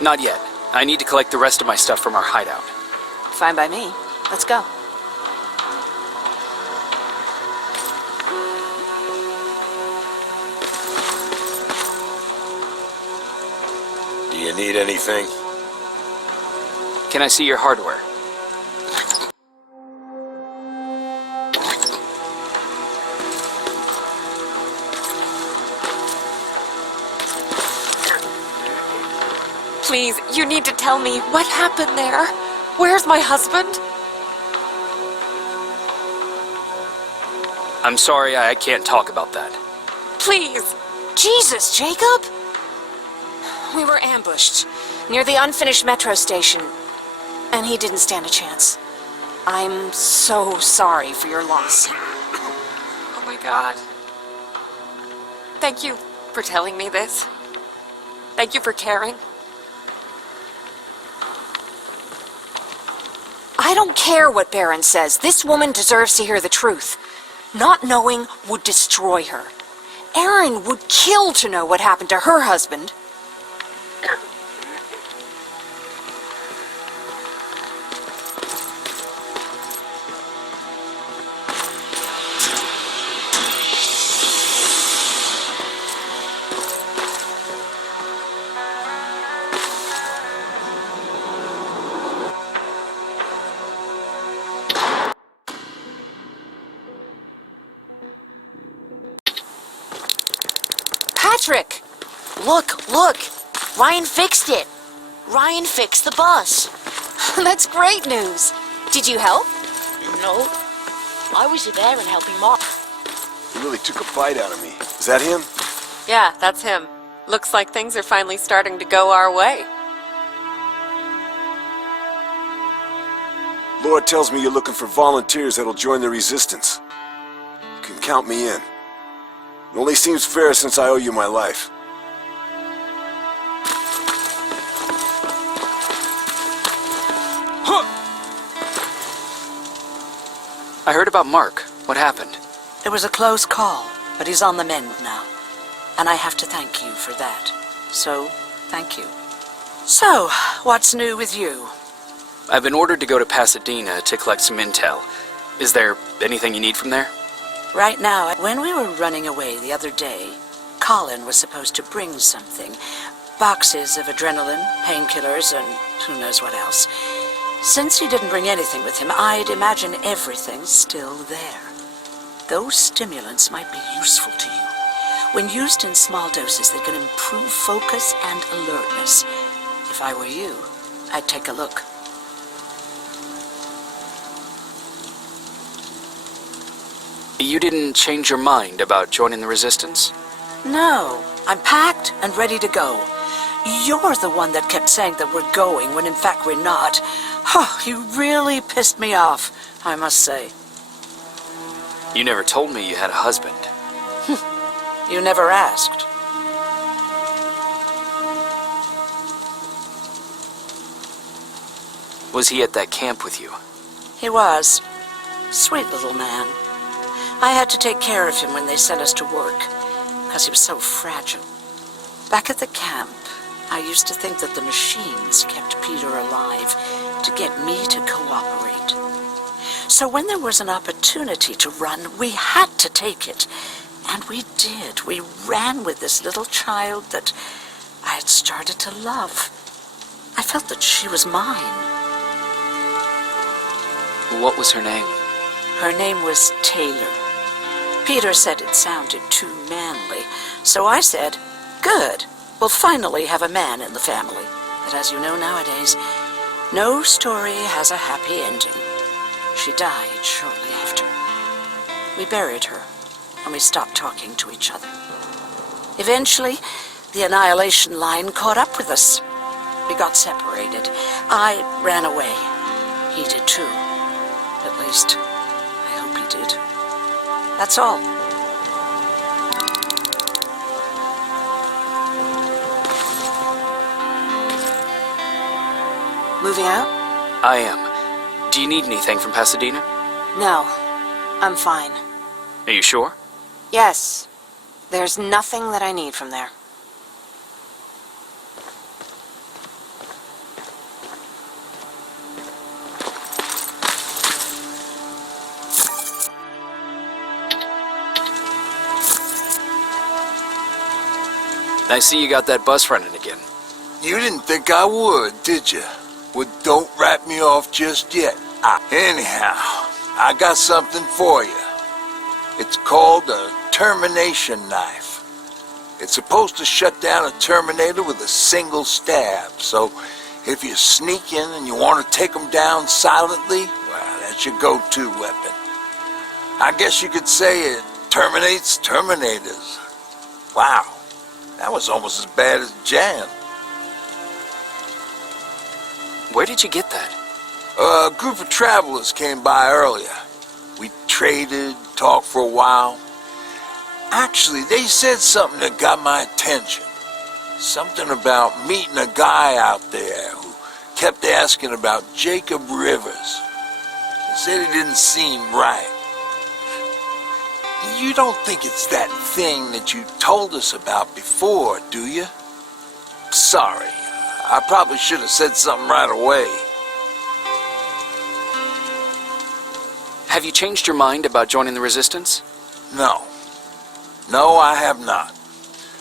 Not yet. I need to collect the rest of my stuff from our hideout. Fine by me. Let's go. Do you need anything? Can I see your hardware? Please, you need to tell me what happened there. Where's my husband? I'm sorry, I can't talk about that. Please. Jesus, Jacob! We were ambushed near the unfinished metro station, and he didn't stand a chance. I'm so sorry for your loss. Oh my God. Thank you for telling me this. Thank you for caring. I don't care what Baron says. This woman deserves to hear the truth. Not knowing would destroy her. Erin would kill to know what happened to her husband. Patrick! Look! Ryan fixed it. Ryan fixed the bus. That's great news. Did you help? No. I was there and helping Mark. He really took a bite out of me. Is that him? Yeah, that's him. Looks like things are finally starting to go our way. Lord tells me you're looking for volunteers that'll join the resistance. You can count me in. It only seems fair since I owe you my life. I heard about Mark. What happened? It was a close call, but he's on the mend now. And I have to thank you for that. So, thank you. So, what's new with you? I've been ordered to go to Pasadena to collect some intel. Is there anything you need from there? Right now, when we were running away the other day, Colin was supposed to bring something. Boxes of adrenaline, painkillers, and who knows what else. Since he didn't bring anything with him, I'd imagine everything's still there. Those stimulants might be useful to you. When used in small doses, they can improve focus and alertness. If I were you, I'd take a look. You didn't change your mind about joining the resistance? No, I'm packed and ready to go. You're the one that kept saying that we're going when in fact we're not. Oh, you really pissed me off, I must say. You never told me you had a husband. You never asked. Was he at that camp with you? He was. Sweet little man. I had to take care of him when they sent us to work, because he was so fragile. Back at the camp, I used to think that the machines kept Peter alive to get me to cooperate. So when there was an opportunity to run, we had to take it. And we did. We ran with this little child that I had started to love. I felt that she was mine. What was her name? Her name was Taylor. Peter said it sounded too manly, so I said, good, we'll finally have a man in the family. But as you know nowadays, no story has a happy ending. She died shortly after. We buried her, and we stopped talking to each other. Eventually, the Annihilation Line caught up with us. We got separated. I ran away. He did too. At least, I hope he did. That's all. Moving out? I am. Do you need anything from Pasadena? No, I'm fine. Are you sure? Yes, there's nothing that I need from there. I see you got that bus running again. You didn't think I would, did you? Well, don't wrap me off just yet. Anyhow, I got something for you. It's called a termination knife. It's supposed to shut down a Terminator with a single stab, so if you sneak in and you want to take them down silently, well, that's your go-to weapon. I guess you could say it terminates Terminators. Wow, that was almost as bad as Jan. Where did you get that? A group of travelers came by earlier. We traded, talked for a while. Actually, they said something that got my attention. Something about meeting a guy out there who kept asking about Jacob Rivers. They said he didn't seem right. You don't think it's that thing that you told us about before, do you? Sorry, I probably should have said something right away. Have you changed your mind about joining the Resistance? No. No, I have not.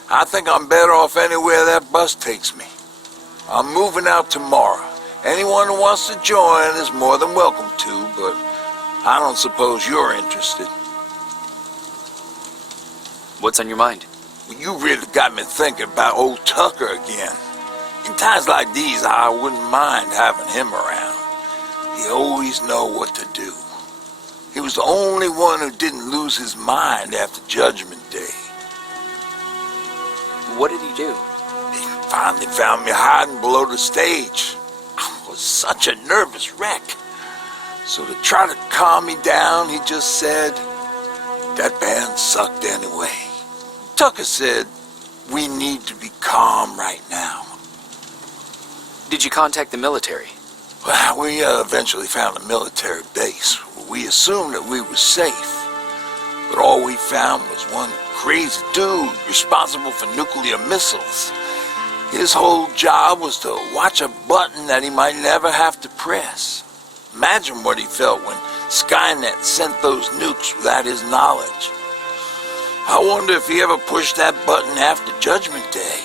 I think I'm better off anywhere that bus takes me. I'm moving out tomorrow. Anyone who wants to join is more than welcome to, but I don't suppose you're interested. What's on your mind? Well, you really got me thinking about old Tucker again. In times like these, I wouldn't mind having him around. He always know what to do. He was the only one who didn't lose his mind after Judgment Day. What did he do? He finally found me hiding below the stage. I was such a nervous wreck. So to try to calm me down, he just said, "That band sucked anyway." Tucker said, "We need to be calm right now." Did you contact the military? Well, we eventually found a military base. We assumed that we were safe. But all we found was one crazy dude responsible for nuclear missiles. His whole job was to watch a button that he might never have to press. Imagine what he felt when Skynet sent those nukes without his knowledge. I wonder if he ever pushed that button after Judgment Day.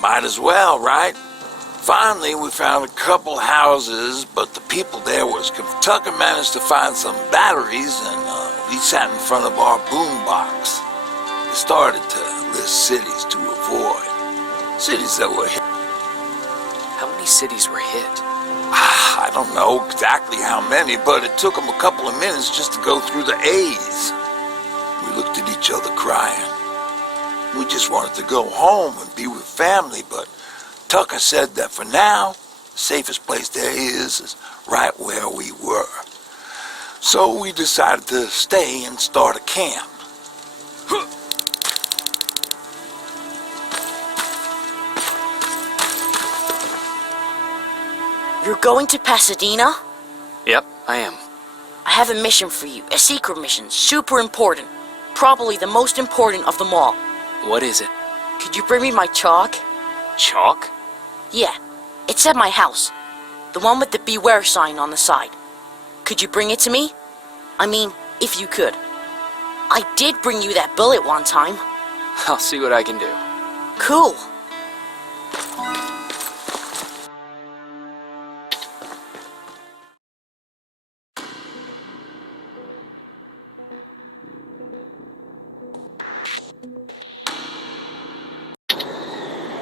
Might as well, right? Finally, we found a couple houses, but the people there was... Tucker managed to find some batteries, and we sat in front of our boombox. We started to list cities to avoid. Cities that were hit. How many cities were hit? I don't know exactly how many, but it took them a couple of minutes just to go through the A's. We looked at each other crying. We just wanted to go home and be with family, but Tucker said that for now, the safest place there is right where we were. So we decided to stay and start a camp. You're going to Pasadena? Yep, I am. I have a mission for you. A secret mission. Super important. Probably the most important of them all. What is it? Could you bring me my chalk? Chalk? Yeah. It's at my house. The one with the beware sign on the side. Could you bring it to me? I mean, if you could. I did bring you that bullet one time. I'll see what I can do. Cool.